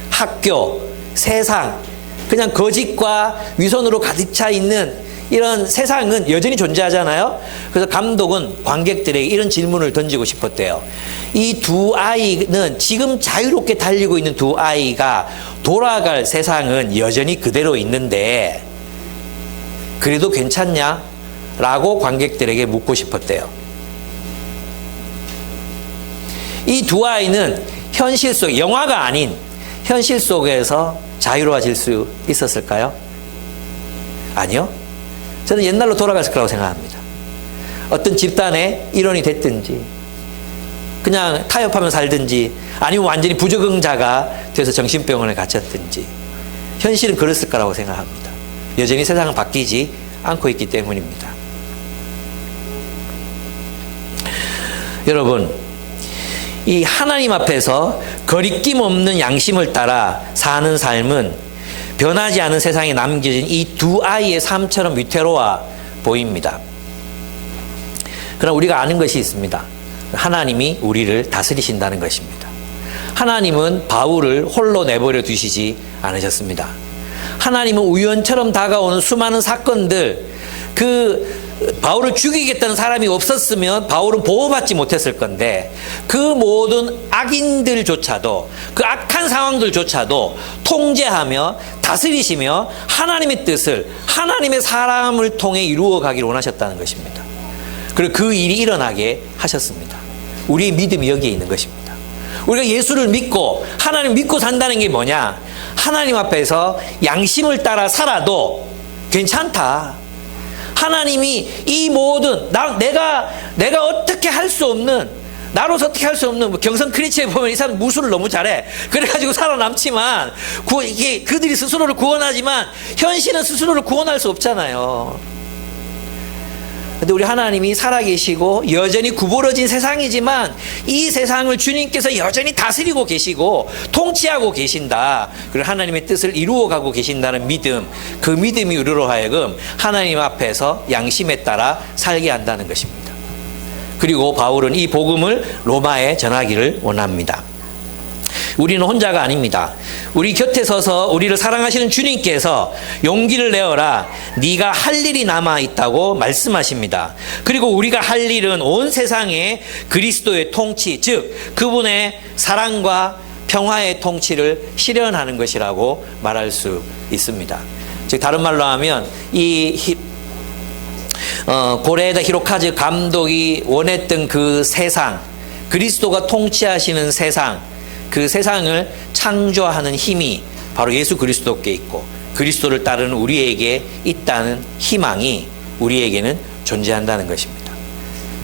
학교, 세상, 그냥 거짓과 위선으로 가득 차 있는 이런 세상은 여전히 존재하잖아요. 그래서 감독은 관객들에게 이런 질문을 던지고 싶었대요. 이 두 아이는, 지금 자유롭게 달리고 있는 두 아이가 돌아갈 세상은 여전히 그대로 있는데 그래도 괜찮냐? 라고 관객들에게 묻고 싶었대요. 이 두 아이는 현실 속, 영화가 아닌 현실 속에서 자유로워질 수 있었을까요? 아니요. 저는 옛날로 돌아갔을 거라고 생각합니다. 어떤 집단의 일원이 됐든지, 그냥 타협하며 살든지, 아니면 완전히 부적응자가 돼서 정신병원에 갇혔든지, 현실은 그랬을 거라고 생각합니다. 여전히 세상은 바뀌지 않고 있기 때문입니다. 여러분, 이 하나님 앞에서 거리낌 없는 양심을 따라 사는 삶은 변하지 않은 세상에 남겨진 이 두 아이의 삶처럼 위태로워 보입니다. 그러나 우리가 아는 것이 있습니다. 하나님이 우리를 다스리신다는 것입니다. 하나님은 바울을 홀로 내버려 두시지 않으셨습니다. 하나님은 우연처럼 다가오는 수많은 사건들, 바울을 죽이겠다는 사람이 없었으면 바울은 보호받지 못했을 건데, 그 모든 악인들조차도, 그 악한 상황들조차도 통제하며 다스리시며 하나님의 뜻을, 하나님의 사람을 통해 이루어 가기를 원하셨다는 것입니다. 그리고 그 일이 일어나게 하셨습니다. 우리의 믿음이 여기에 있는 것입니다. 우리가 예수를 믿고 하나님 믿고 산다는 게 뭐냐? 하나님 앞에서 양심을 따라 살아도 괜찮다. 하나님이 이 모든 내가 어떻게 할 수 없는, 나로서 어떻게 할 수 없는, 뭐 경성 크리스천에 보면 이 사람 무술을 너무 잘해. 그래가지고 살아남지만 이게 그들이 스스로를 구원하지만 현실은 스스로를 구원할 수 없잖아요. 근데 우리 하나님이 살아계시고 여전히 구부러진 세상이지만 이 세상을 주님께서 여전히 다스리고 계시고 통치하고 계신다. 그리고 하나님의 뜻을 이루어가고 계신다는 믿음, 그 믿음이 우리로 하여금 하나님 앞에서 양심에 따라 살게 한다는 것입니다. 그리고 바울은 이 복음을 로마에 전하기를 원합니다. 우리는 혼자가 아닙니다. 우리 곁에 서서 우리를 사랑하시는 주님께서 용기를 내어라. 네가 할 일이 남아 있다고 말씀하십니다. 그리고 우리가 할 일은 온 세상에 그리스도의 통치, 즉 그분의 사랑과 평화의 통치를 실현하는 것이라고 말할 수 있습니다. 즉 다른 말로 하면 이 고레에다 히로카즈 감독이 원했던 그 세상, 그리스도가 통치하시는 세상, 그 세상을 창조하는 힘이 바로 예수 그리스도께 있고 그리스도를 따르는 우리에게 있다는 희망이 우리에게는 존재한다는 것입니다.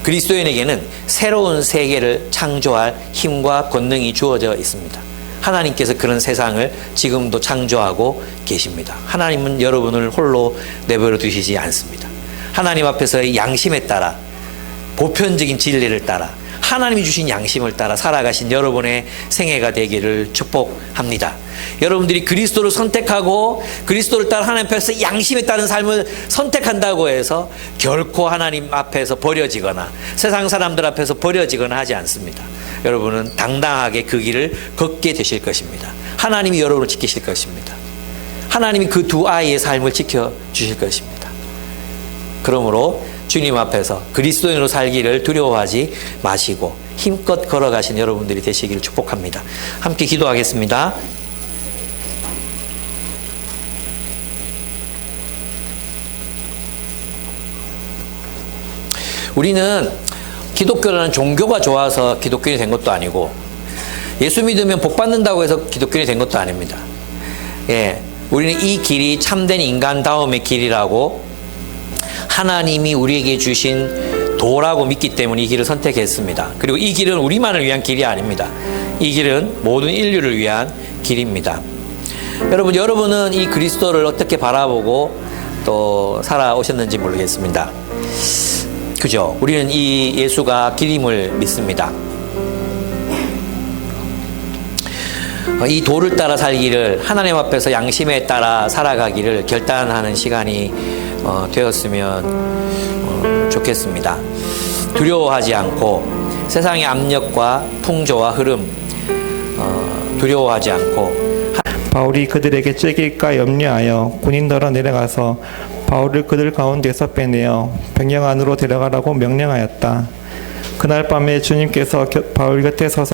그리스도인에게는 새로운 세계를 창조할 힘과 권능이 주어져 있습니다. 하나님께서 그런 세상을 지금도 창조하고 계십니다. 하나님은 여러분을 홀로 내버려 두시지 않습니다. 하나님 앞에서의 양심에 따라, 보편적인 진리를 따라, 하나님이 주신 양심을 따라 살아가신 여러분의 생애가 되기를 축복합니다. 여러분들이 그리스도를 선택하고 그리스도를 따라 하나님 앞에서 양심에 따른 삶을 선택한다고 해서 결코 하나님 앞에서 버려지거나 세상 사람들 앞에서 버려지거나 하지 않습니다. 여러분은 당당하게 그 길을 걷게 되실 것입니다. 하나님이 여러분을 지키실 것입니다. 하나님이 그 두 아이의 삶을 지켜주실 것입니다. 그러므로 주님 앞에서 그리스도인으로 살기를 두려워하지 마시고 힘껏 걸어가신 여러분들이 되시기를 축복합니다. 함께 기도하겠습니다. 우리는 기독교라는 종교가 좋아서 기독교인이 된 것도 아니고 예수 믿으면 복 받는다고 해서 기독교인이 된 것도 아닙니다. 우리는 이 길이 참된 인간다움의 길이라고 하나님이 우리에게 주신 도라고 믿기 때문에 이 길을 선택했습니다. 그리고 이 길은 우리만을 위한 길이 아닙니다. 이 길은 모든 인류를 위한 길입니다. 여러분은 이 그리스도를 어떻게 바라보고 또 살아오셨는지 모르겠습니다. 그죠? 우리는 이 예수가 길임을 믿습니다. 이 도를 따라 살기를, 하나님 앞에서 양심에 따라 살아가기를 결단하는 시간이 되었으면 좋겠습니다. 두려워하지 않고 세상의 압력과 풍조와 흐름 두려워하지 않고 바울이 그들에게 찔릴까 염려하여 군인들아 내려가서 바울을 그들 가운데서 빼내어 병영 안으로 데려가라고 명령하였다. 그날 밤에 주님께서 바울 곁에 서서